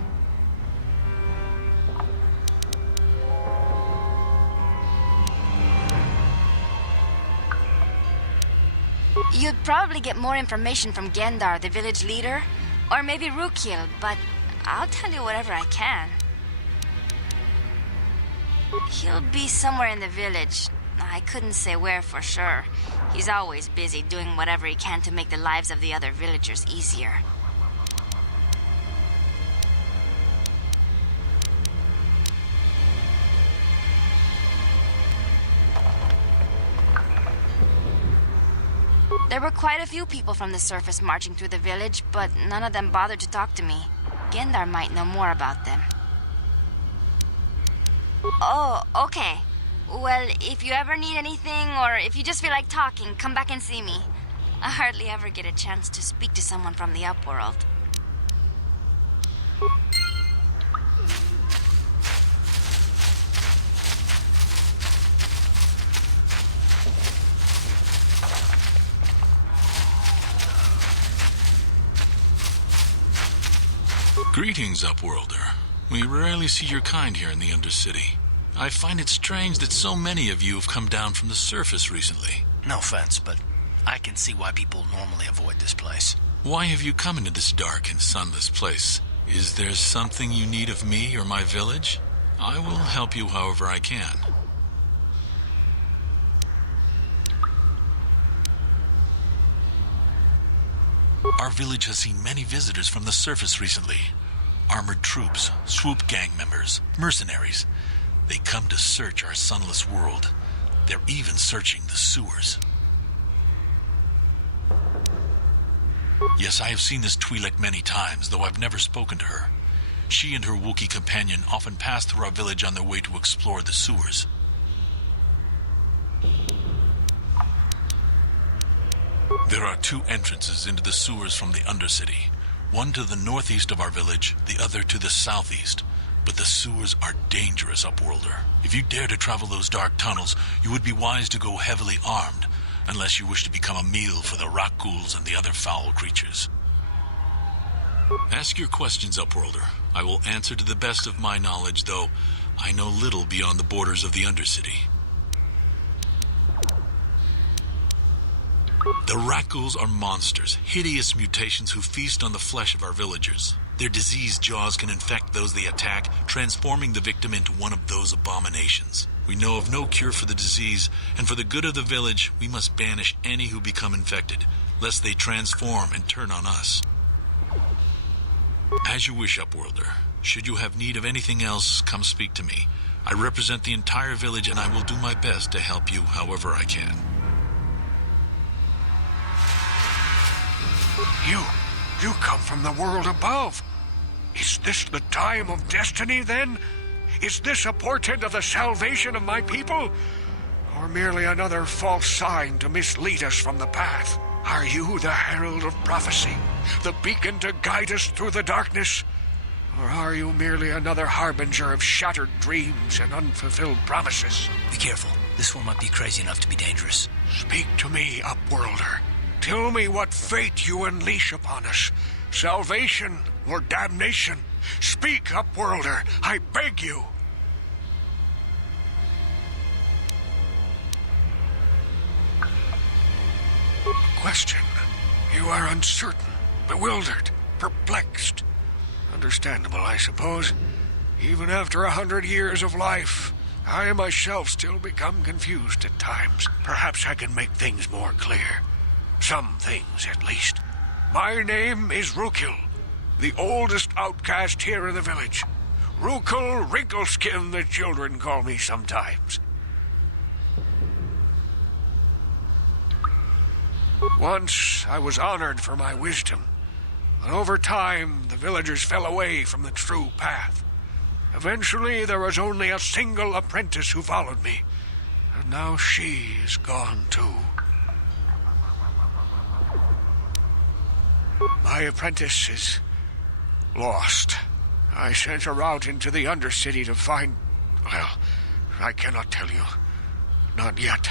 You'd probably get more information from Gendar, the village leader, or maybe Rukil, but I'll tell you whatever I can. He'll be somewhere in the village. I couldn't say where for sure. He's always busy doing whatever he can to make the lives of the other villagers easier. There were quite a few people from the surface marching through the village, but none of them bothered to talk to me. Gendar might know more about them. Oh, okay. Well, if you ever need anything, or if you just feel like talking, come back and see me. I hardly ever get a chance to speak to someone from the Upworld. Greetings, Upworlder. We rarely see your kind here in the Undercity. I find it strange that so many of you have come down from the surface recently. No offense, but I can see why people normally avoid this place. Why have you come into this dark and sunless place? Is there something you need of me or my village? I will help you however I can. Our village has seen many visitors from the surface recently. Armored troops, swoop gang members, mercenaries. They come to search our sunless world. They're even searching the sewers. Yes, I have seen this Twi'lek many times, though I've never spoken to her. She and her Wookiee companion often pass through our village on their way to explore the sewers. There are two entrances into the sewers from the Undercity. One to the northeast of our village, the other to the southeast. But the sewers are dangerous, Upworlder. If you dare to travel those dark tunnels, you would be wise to go heavily armed, unless you wish to become a meal for the rock ghouls and the other foul creatures. Ask your questions, Upworlder. I will answer to the best of my knowledge, though I know little beyond the borders of the Undercity. The Rakghouls are monsters, hideous mutations who feast on the flesh of our villagers. Their diseased jaws can infect those they attack, transforming the victim into one of those abominations. We know of no cure for the disease, and for the good of the village, we must banish any who become infected, lest they transform and turn on us. As you wish, Upworlder. Should you have need of anything else, come speak to me. I represent the entire village, and I will do my best to help you however I can. You come from the world above. Is this the time of destiny, then? Is this a portent of the salvation of my people? or merely another false sign to mislead us from the path? Are you the herald of prophecy, the beacon to guide us through the darkness? Or are you merely another harbinger of shattered dreams and unfulfilled promises? Be careful. This one might be crazy enough to be dangerous. Speak to me, Upworlder. Tell me what fate you unleash upon us. Salvation or damnation? Speak, Upworlder, I beg you. Question. You are uncertain, bewildered, perplexed. Understandable, I suppose. Even after 100 years of life, I myself still become confused at times. Perhaps I can make things more clear. Some things, at least. My name is Rukil, the oldest outcast here in the village. Rukil Wrinkleskin, the children call me sometimes. Once I was honored for my wisdom, but over time the villagers fell away from the true path. Eventually there was only a single apprentice who followed me, and now she is gone too. My apprentice is lost. I sent her out into the Undercity to find... Well, I cannot tell you. Not yet.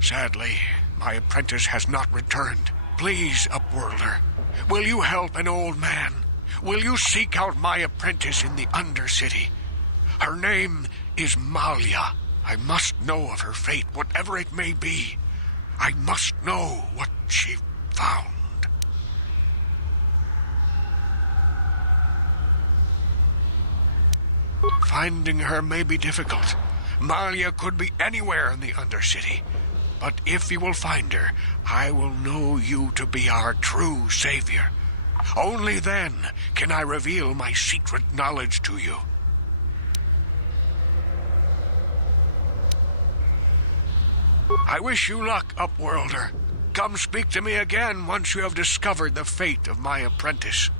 Sadly, my apprentice has not returned. Please, Upworlder, will you help an old man? Will you seek out my apprentice in the Undercity? Her name is Malia. I must know of her fate, whatever it may be. I must know what she found. Finding her may be difficult. Malia could be anywhere in the Undercity. But if you will find her, I will know you to be our true savior. Only then can I reveal my secret knowledge to you. I wish you luck, Upworlder. Come speak to me again once you have discovered the fate of my apprentice.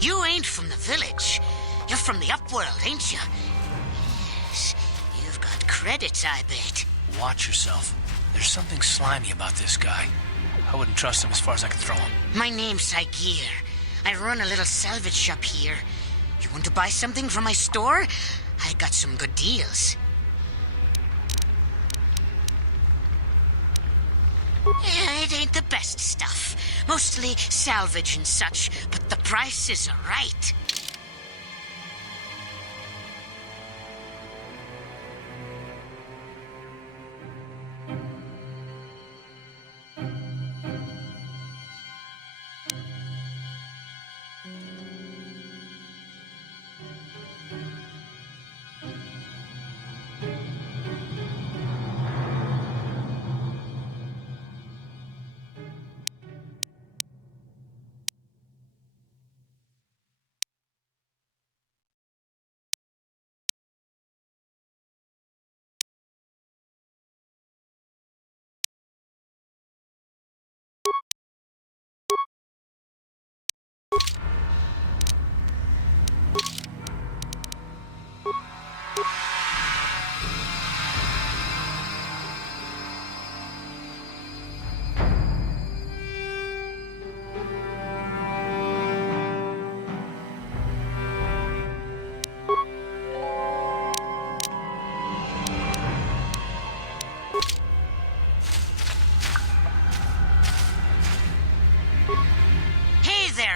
You ain't from the village. You're from the Upworld, ain't you? Yes. You've got credits, I bet. Watch yourself. There's something slimy about this guy. I wouldn't trust him as far as I could throw him. My name's Saigir. I run a little salvage shop here. You want to buy something from my store? I got some good deals. Yeah, it ain't the best stuff. Mostly salvage and such, but the prices are right.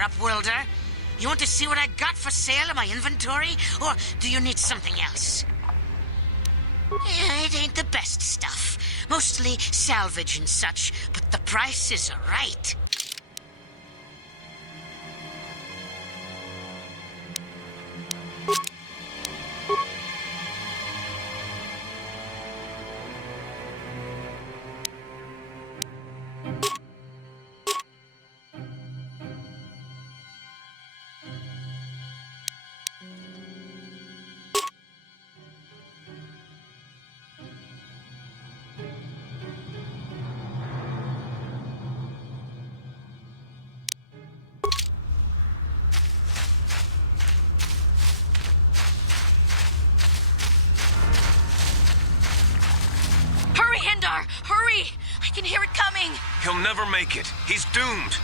Upworlder, you want to see what I got for sale in my inventory, or do you need something else? Yeah, it ain't the best stuff. Mostly salvage and such, but the prices are right. He'll never make it. He's doomed.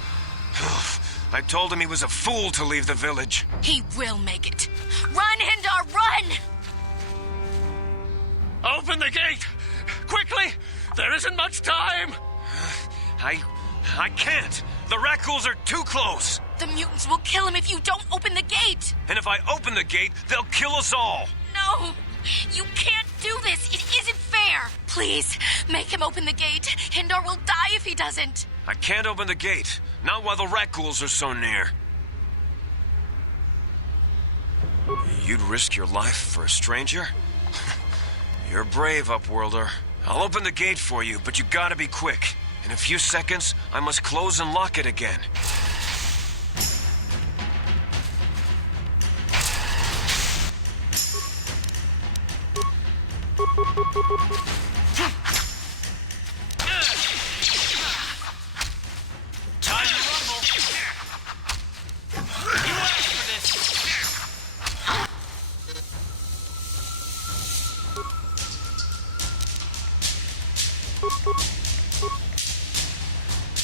I told him he was a fool to leave the village. He will make it. Run, Hindar, run! Open the gate! Quickly! There isn't much time! I can't. The Rakghouls are too close. The mutants will kill him if you don't open the gate. And if I open the gate, they'll kill us all. No! You can't do this. It isn't fair. Please, make him open the gate. Hindar will die if he doesn't. I can't open the gate. Not while the Rakghouls are so near. You'd risk your life for a stranger? You're brave, Upworlder. I'll open the gate for you, but you gotta be quick. In a few seconds, I must close and lock it again. Time to rumble. You asked for this.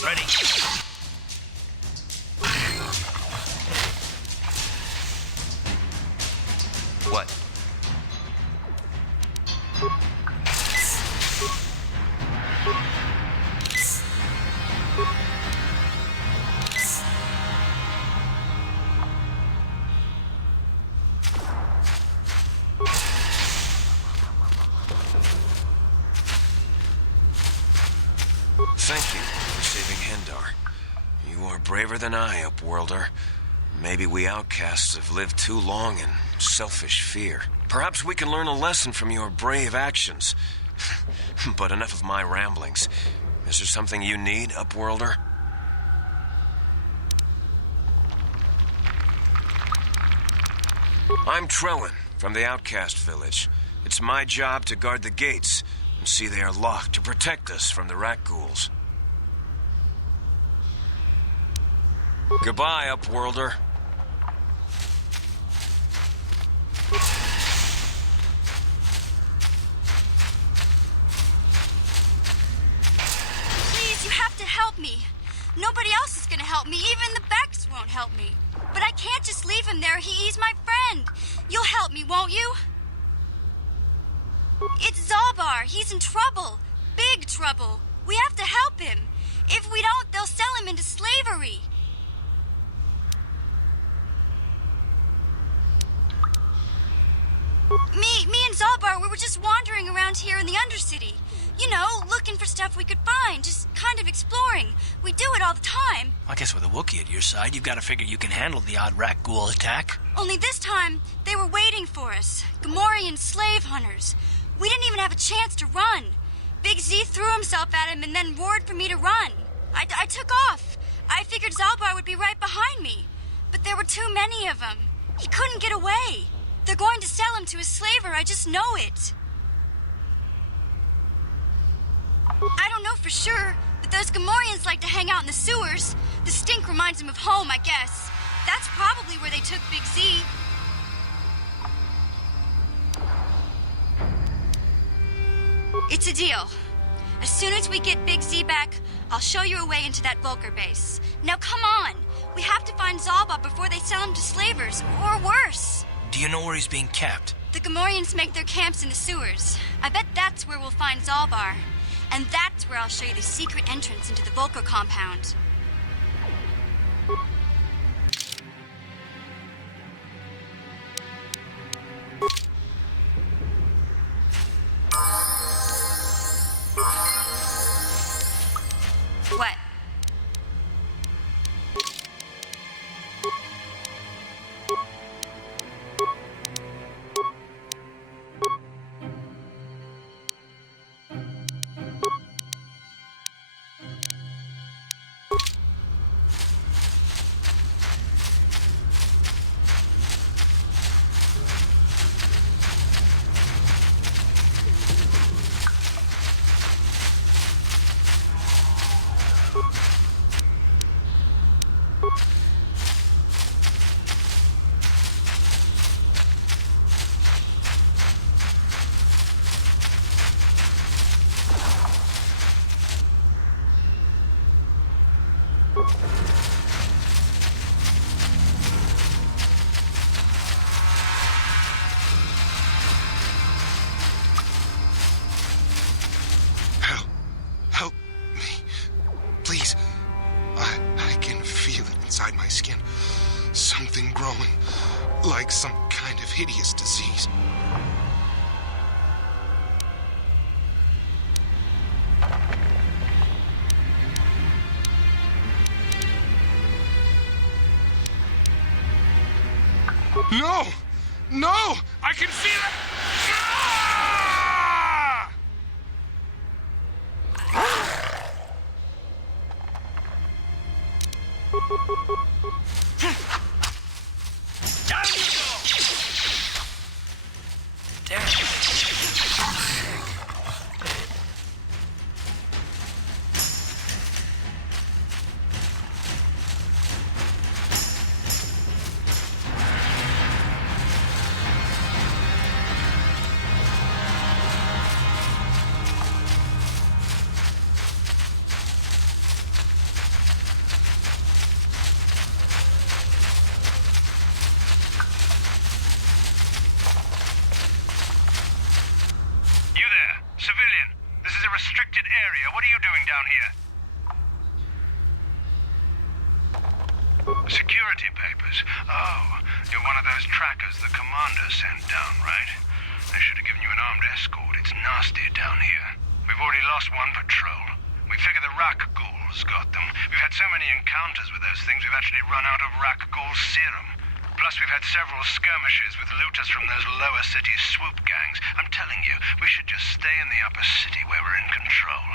Ready. What? Thank you for saving Hindar. You are braver than I, Upworlder. Maybe we outcasts have lived too long in selfish fear. Perhaps we can learn a lesson from your brave actions. But enough of my ramblings. Is there something you need, Upworlder? I'm Trellin, from the Outcast Village. It's my job to guard the gates and see they are locked to protect us from the Rakghouls. Goodbye, Upworlder. Please, you have to help me. Nobody else is gonna help me. Even the Becks won't help me. But I can't just leave him there. He's my friend. You'll help me, won't you? It's Zalbar. He's in trouble. Big trouble. We have to help him. If we don't, they'll sell him into slavery. Me and Zalbar, we were just wandering around here in the Undercity. You know, looking for stuff we could find, just kind of exploring. We do it all the time. I guess with a Wookiee at your side, you've got to figure you can handle the odd Rakghoul attack. Only this time, they were waiting for us. Gamorrean slave hunters. We didn't even have a chance to run. Big Z threw himself at him and then roared for me to run. I took off. I figured Zalbar would be right behind me. But there were too many of them. He couldn't get away. They're going to sell him to a slaver, I just know it. I don't know for sure, but those Gamorreans like to hang out in the sewers. The stink reminds them of home, I guess. That's probably where they took Big Z. It's a deal. As soon as we get Big Z back, I'll show you a way into that Vulcar base. Now come on! We have to find Zalba before they sell him to slavers, or worse. Do you know where he's being kept? The Gamorreans make their camps in the sewers. I bet that's where we'll find Zalbar. And that's where I'll show you the secret entrance into the Vulcar compound. What? crawling, like some kind of hideous disease. No! No! I can feel it! Down you go! Damn. Civilian, this is a restricted area. What are you doing down here? Security papers. Oh, you're one of those trackers the commander sent down, right? They should have given you an armed escort. It's nasty down here. We've already lost one patrol. We figure the Rak ghouls got them. We've had so many encounters with those things, we've actually run out of Rak ghoul serum. Plus, we've had several skirmishes with looters from those lower city swoop gangs. I'm telling you, we should just stay in the upper city where we're in control.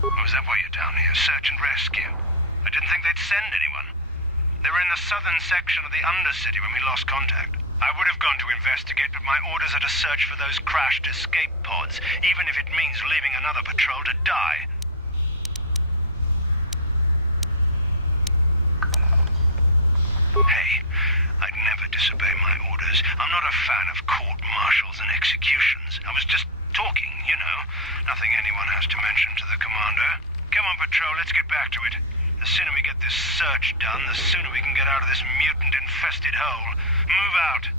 Oh, is that why you're down here? Search and rescue? I didn't think they'd send anyone. They were in the southern section of the Undercity when we lost contact. I would have gone to investigate, but my orders are to search for those crashed escape pods, even if it means leaving another patrol to die. Hey, I'd never disobey my orders. I'm not a fan of court-martials and executions. I was just talking, you know. Nothing anyone has to mention to the commander. Come on, patrol, let's get back to it. The sooner we get this search done, the sooner we can get out of this mutant-infested hole. Move out.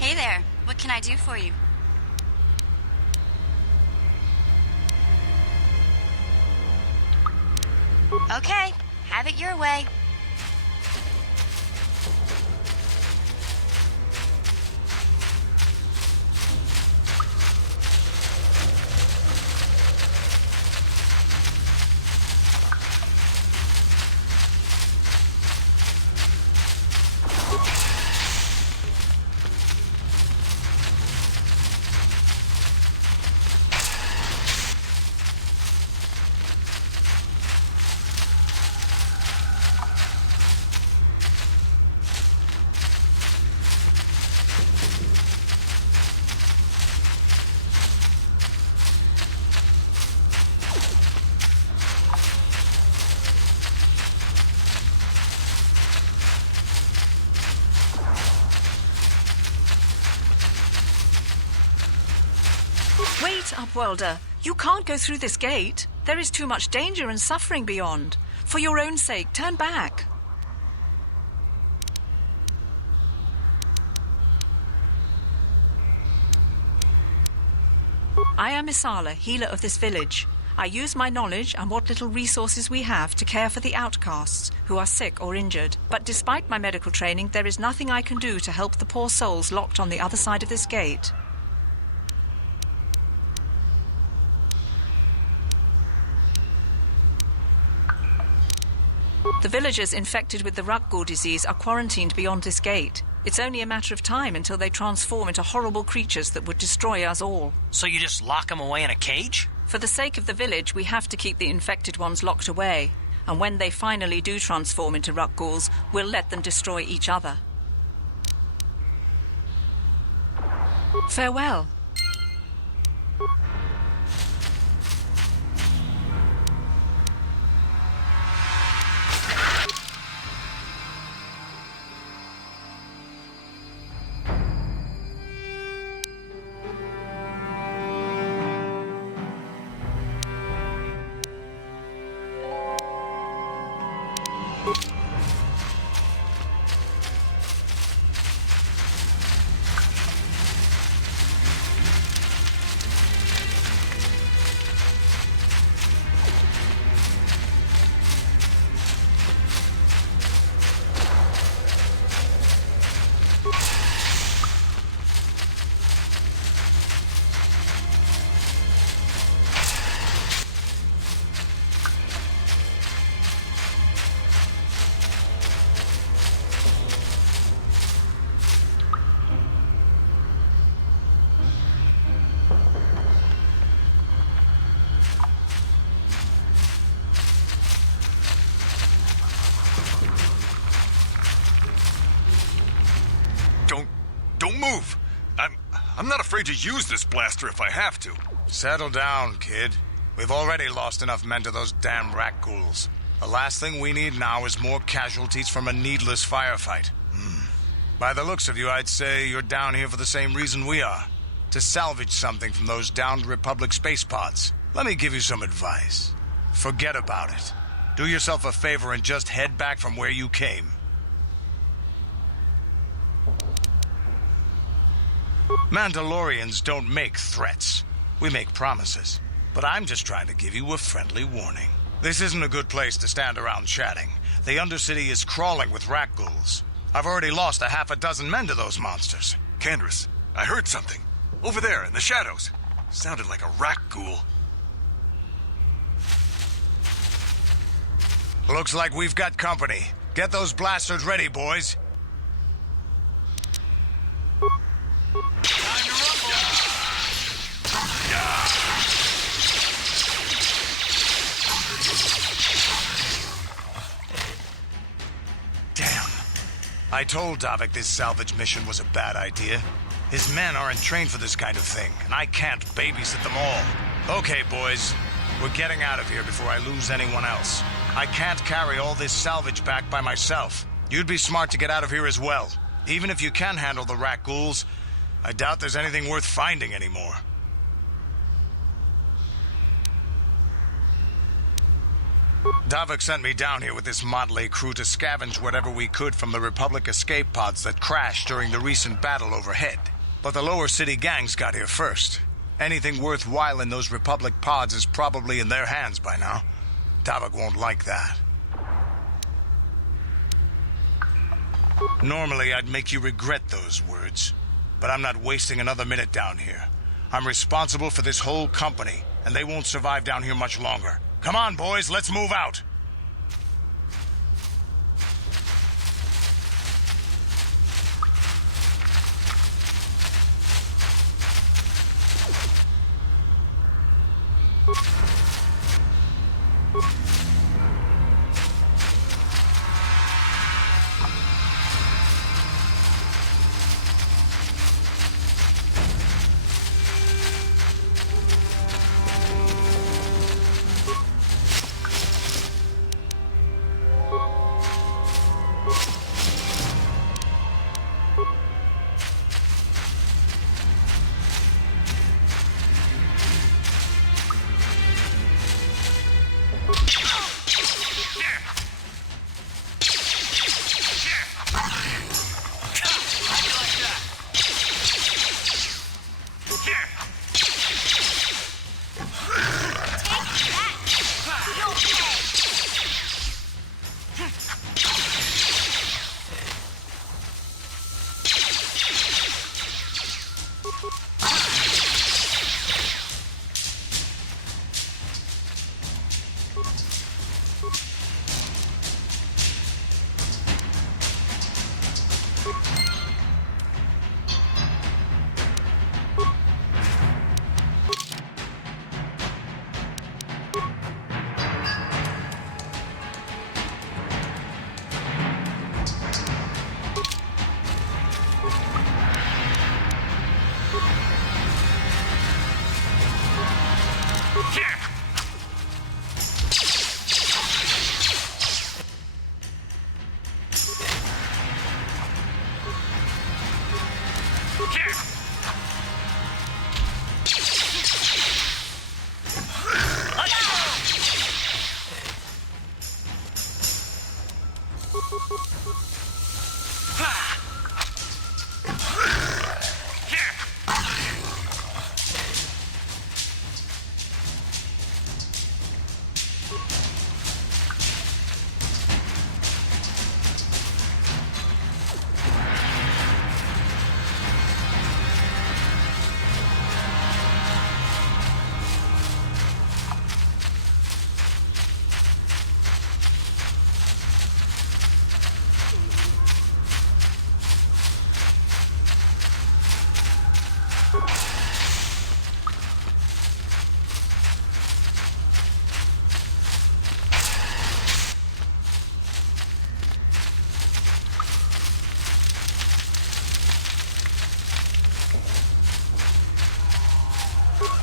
Hey there, what can I do for you? Okay, have it your way. Wait, Upwelder. You can't go through this gate. There is too much danger and suffering beyond. For your own sake, turn back. I am Isala, healer of this village. I use my knowledge and what little resources we have to care for the outcasts who are sick or injured. But despite my medical training, there is nothing I can do to help the poor souls locked on the other side of this gate. The villagers infected with the Rukgul disease are quarantined beyond this gate. It's only a matter of time until they transform into horrible creatures that would destroy us all. So you just lock them away in a cage? For the sake of the village, we have to keep the infected ones locked away. And when they finally do transform into Rukguls, we'll let them destroy each other. Farewell. Don't move! I'm not afraid to use this blaster if I have to. Settle down, kid. We've already lost enough men to those damn Rukguls. The last thing we need now is more casualties from a needless firefight. By the looks of you, I'd say you're down here for the same reason we are. To salvage something from those downed Republic space pods. Let me give you some advice. Forget about it. Do yourself a favor and just head back from where you came. Mandalorians don't make threats. We make promises. But I'm just trying to give you a friendly warning. This isn't a good place to stand around chatting. The Undercity is crawling with Rukguls. I've already lost a half a dozen men to those monsters. Candace, I heard something. Over there, in the shadows. Sounded like a Rukgul. Looks like we've got company. Get those blasters ready, boys. I told Davik this salvage mission was a bad idea. His men aren't trained for this kind of thing, and I can't babysit them all. Okay, boys. We're getting out of here before I lose anyone else. I can't carry all this salvage back by myself. You'd be smart to get out of here as well. Even if you can handle the Rukguls, I doubt there's anything worth finding anymore. Davik sent me down here with this motley crew to scavenge whatever we could from the Republic escape pods that crashed during the recent battle overhead. But the lower city gangs got here first. Anything worthwhile in those Republic pods is probably in their hands by now. Davik won't like that. Normally, I'd make you regret those words, but I'm not wasting another minute down here. I'm responsible for this whole company, and they won't survive down here much longer. Come on, boys, let's move out.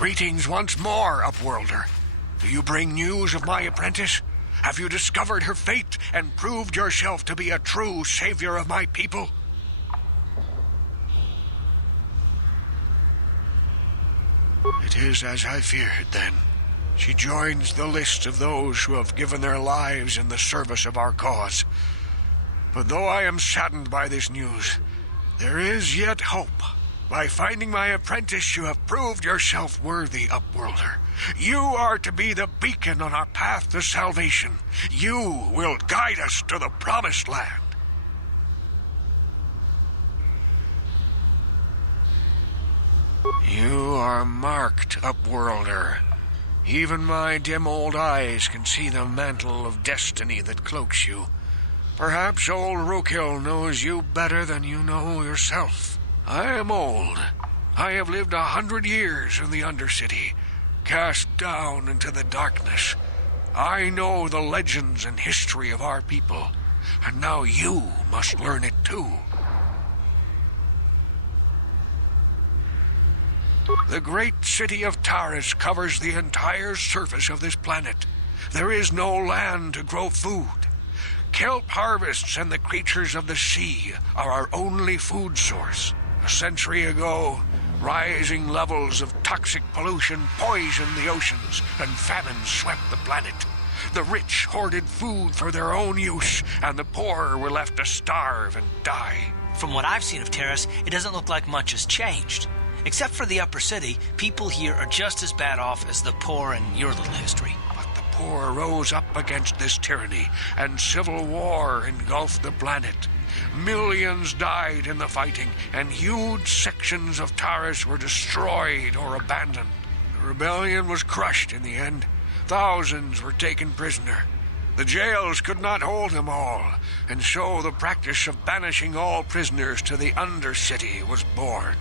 Greetings once more, Upworlder. Do you bring news of my apprentice? Have you discovered her fate and proved yourself to be a true savior of my people? It is as I feared, then. She joins the list of those who have given their lives in the service of our cause. But though I am saddened by this news, there is yet hope. By finding my apprentice, you have proved yourself worthy, Upworlder. You are to be the beacon on our path to salvation. You will guide us to the Promised Land. You are marked, Upworlder. Even my dim old eyes can see the mantle of destiny that cloaks you. Perhaps old Rookhill knows you better than you know yourself. I am old. I have lived 100 years in the Undercity, cast down into the darkness. I know the legends and history of our people, and now you must learn it too. The great city of Taris covers the entire surface of this planet. There is no land to grow food. Kelp harvests and the creatures of the sea are our only food source. A century ago, rising levels of toxic pollution poisoned the oceans, and famine swept the planet. The rich hoarded food for their own use, and the poor were left to starve and die. From what I've seen of Taris, it doesn't look like much has changed. Except for the upper city, people here are just as bad off as the poor in your little history. But the poor rose up against this tyranny, and civil war engulfed the planet. Millions died in the fighting, and huge sections of Taris were destroyed or abandoned. The rebellion was crushed in the end. Thousands were taken prisoner. The jails could not hold them all, and so the practice of banishing all prisoners to the Undercity was born.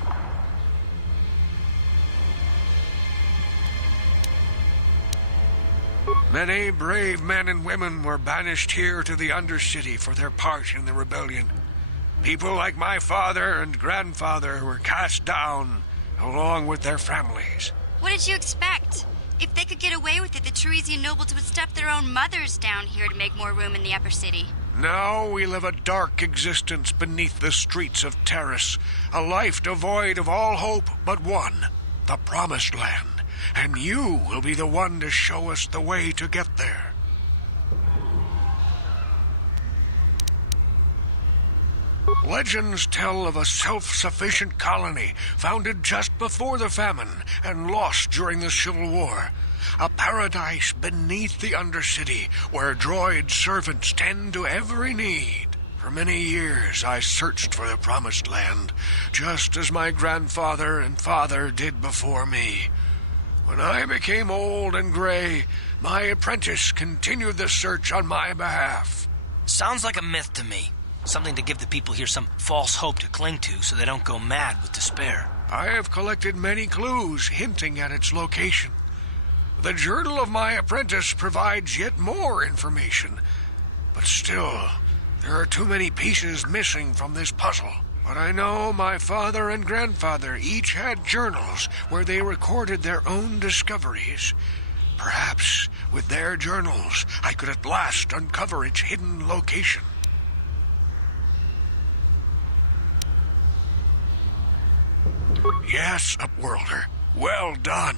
Many brave men and women were banished here to the Undercity for their part in the rebellion. People like my father and grandfather were cast down, along with their families. What did you expect? If they could get away with it, the Teresian nobles would step their own mothers down here to make more room in the upper city. Now we live a dark existence beneath the streets of Taris, a life devoid of all hope but one, the Promised Land. And you will be the one to show us the way to get there. Legends tell of a self-sufficient colony founded just before the famine and lost during the Civil War. A paradise beneath the Undercity where droid servants tend to every need. For many years I searched for the Promised Land, just as my grandfather and father did before me. When I became old and gray, my apprentice continued the search on my behalf. Sounds like a myth to me. Something to give the people here some false hope to cling to so they don't go mad with despair. I have collected many clues hinting at its location. The journal of my apprentice provides yet more information. But still, there are too many pieces missing from this puzzle. But I know my father and grandfather each had journals where they recorded their own discoveries. Perhaps with their journals, I could at last uncover its hidden location. Yes, Upworlder. Well done.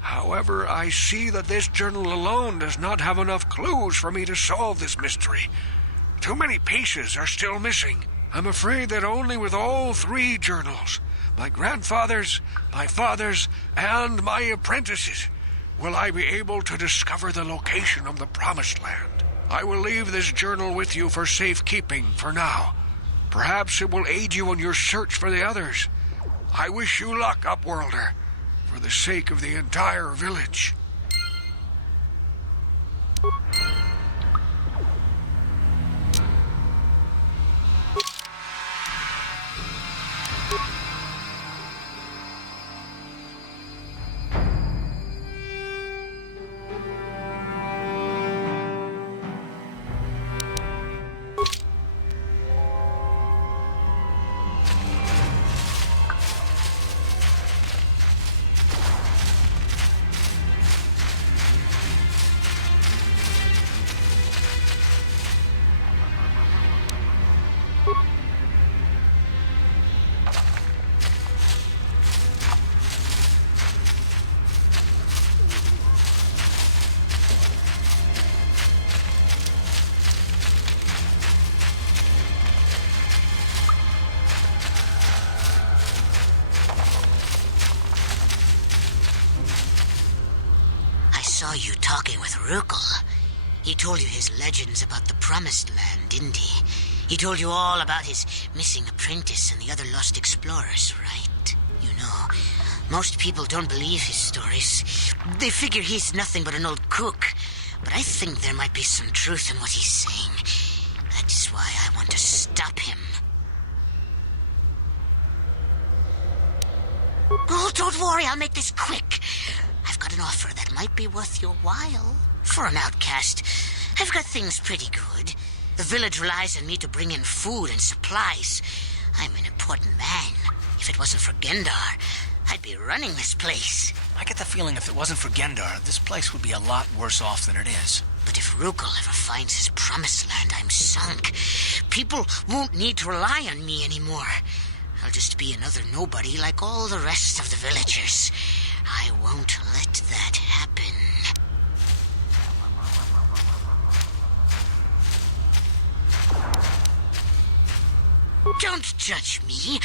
However, I see that this journal alone does not have enough clues for me to solve this mystery. Too many pieces are still missing. I'm afraid that only with all 3 journals, my grandfather's, my father's, and my apprentice's, will I be able to discover the location of the Promised Land. I will leave this journal with you for safekeeping for now. Perhaps it will aid you in your search for the others. I wish you luck, Upworlder, for the sake of the entire village. Saw you talking with Rukel. He told you his legends about the Promised Land, didn't he? He told you all about his missing apprentice and the other lost explorers, right? You know, most people don't believe his stories. They figure he's nothing but an old cook. But I think there might be some truth in what he's saying. That's why I want to stop him. Oh, don't worry, I'll make this quick. I've got an offer that might be worth your while. For an outcast, I've got things pretty good. The village relies on me to bring in food and supplies. I'm an important man. If it wasn't for Gendar, I'd be running this place. I get the feeling if it wasn't for Gendar, this place would be a lot worse off than it is. But if Rukel ever finds his Promised Land, I'm sunk. People won't need to rely on me anymore. I'll just be another nobody like all the rest of the villagers. I won't let that happen. Don't judge me.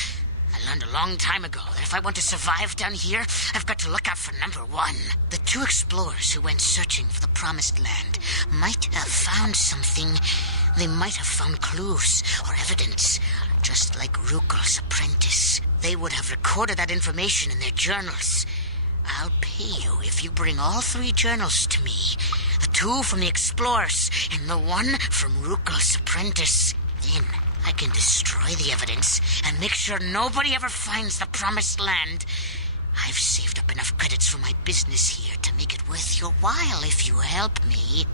I learned a long time ago that if I want to survive down here, I've got to look out for number 1. The 2 explorers who went searching for the Promised Land might have found something. They might have found clues or evidence, just like Rukel's apprentice. They would have recorded that information in their journals. I'll pay you if you bring all 3 journals to me. The 2 from the explorers and the 1 from Rukel's apprentice. Then I can destroy the evidence and make sure nobody ever finds the Promised Land. I've saved up enough credits for my business here to make it worth your while if you help me.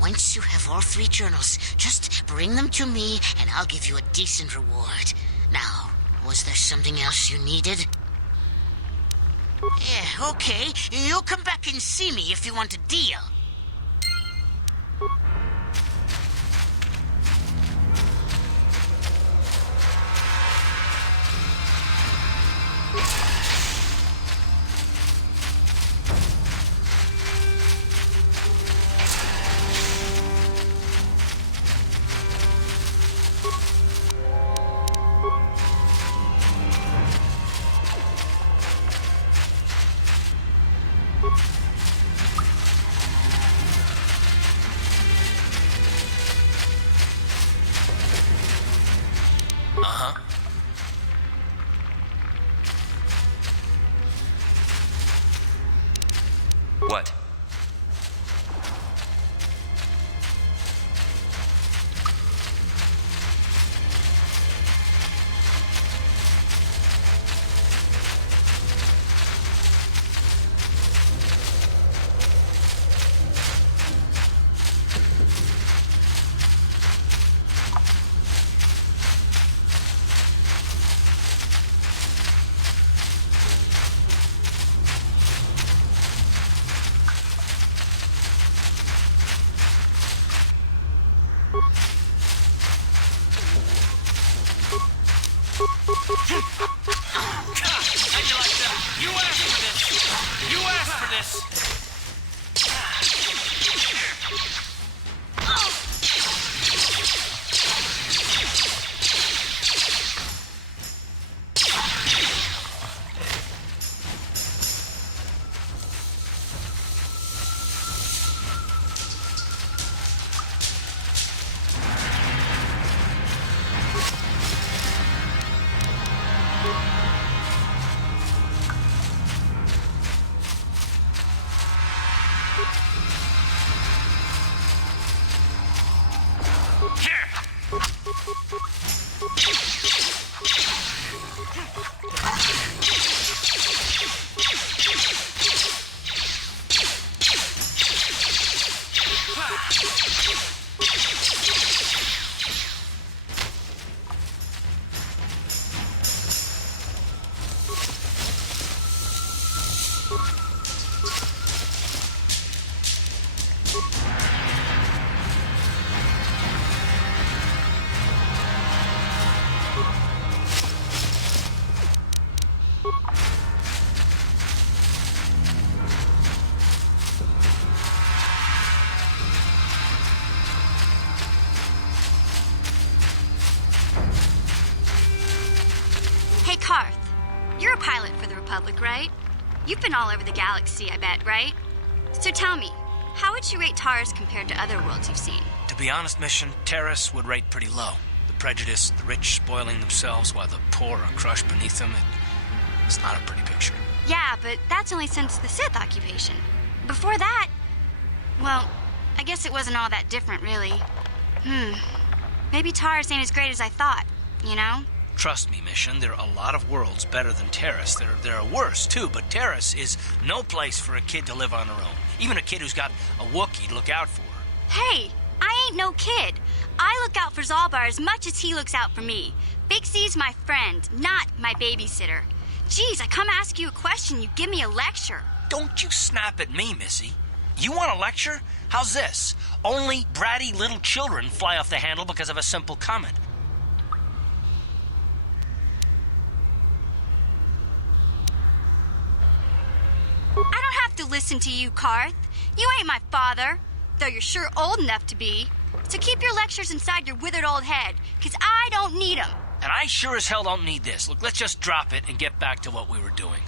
Once you have all 3 journals, just bring them to me and I'll give you a decent reward. Now, was there something else you needed? Yeah, okay. You'll come back and see me if you want a deal. What? Hey, Karth. You're a pilot for the Republic, right? You've been all over the galaxy, I bet, right? So tell me, how would you rate Taurus compared to other worlds you've seen? To be honest, Mission, Terrace would rate pretty low. The prejudice, the rich spoiling themselves while the poor are crushed beneath them, it's not a pretty picture. Yeah, but that's only since the Sith occupation. Before that, well, I guess it wasn't all that different, really. Maybe Taurus ain't as great as I thought, you know? Trust me, Mission, there are a lot of worlds better than Terrace. There are worse, too, but Terrace is no place for a kid to live on her own. Even a kid who's got a Wookiee to look out for. Hey, I ain't no kid. I look out for Zalbar as much as he looks out for me. Big C's my friend, not my babysitter. Geez, I come ask you a question, you give me a lecture. Don't you snap at me, Missy. You want a lecture? How's this? Only bratty little children fly off the handle because of a simple comment. I don't have to listen to you, Karth. You ain't my father, though you're sure old enough to be. So keep your lectures inside your withered old head, 'cause I don't need 'em. And I sure as hell don't need this. Look, let's just drop it and get back to what we were doing.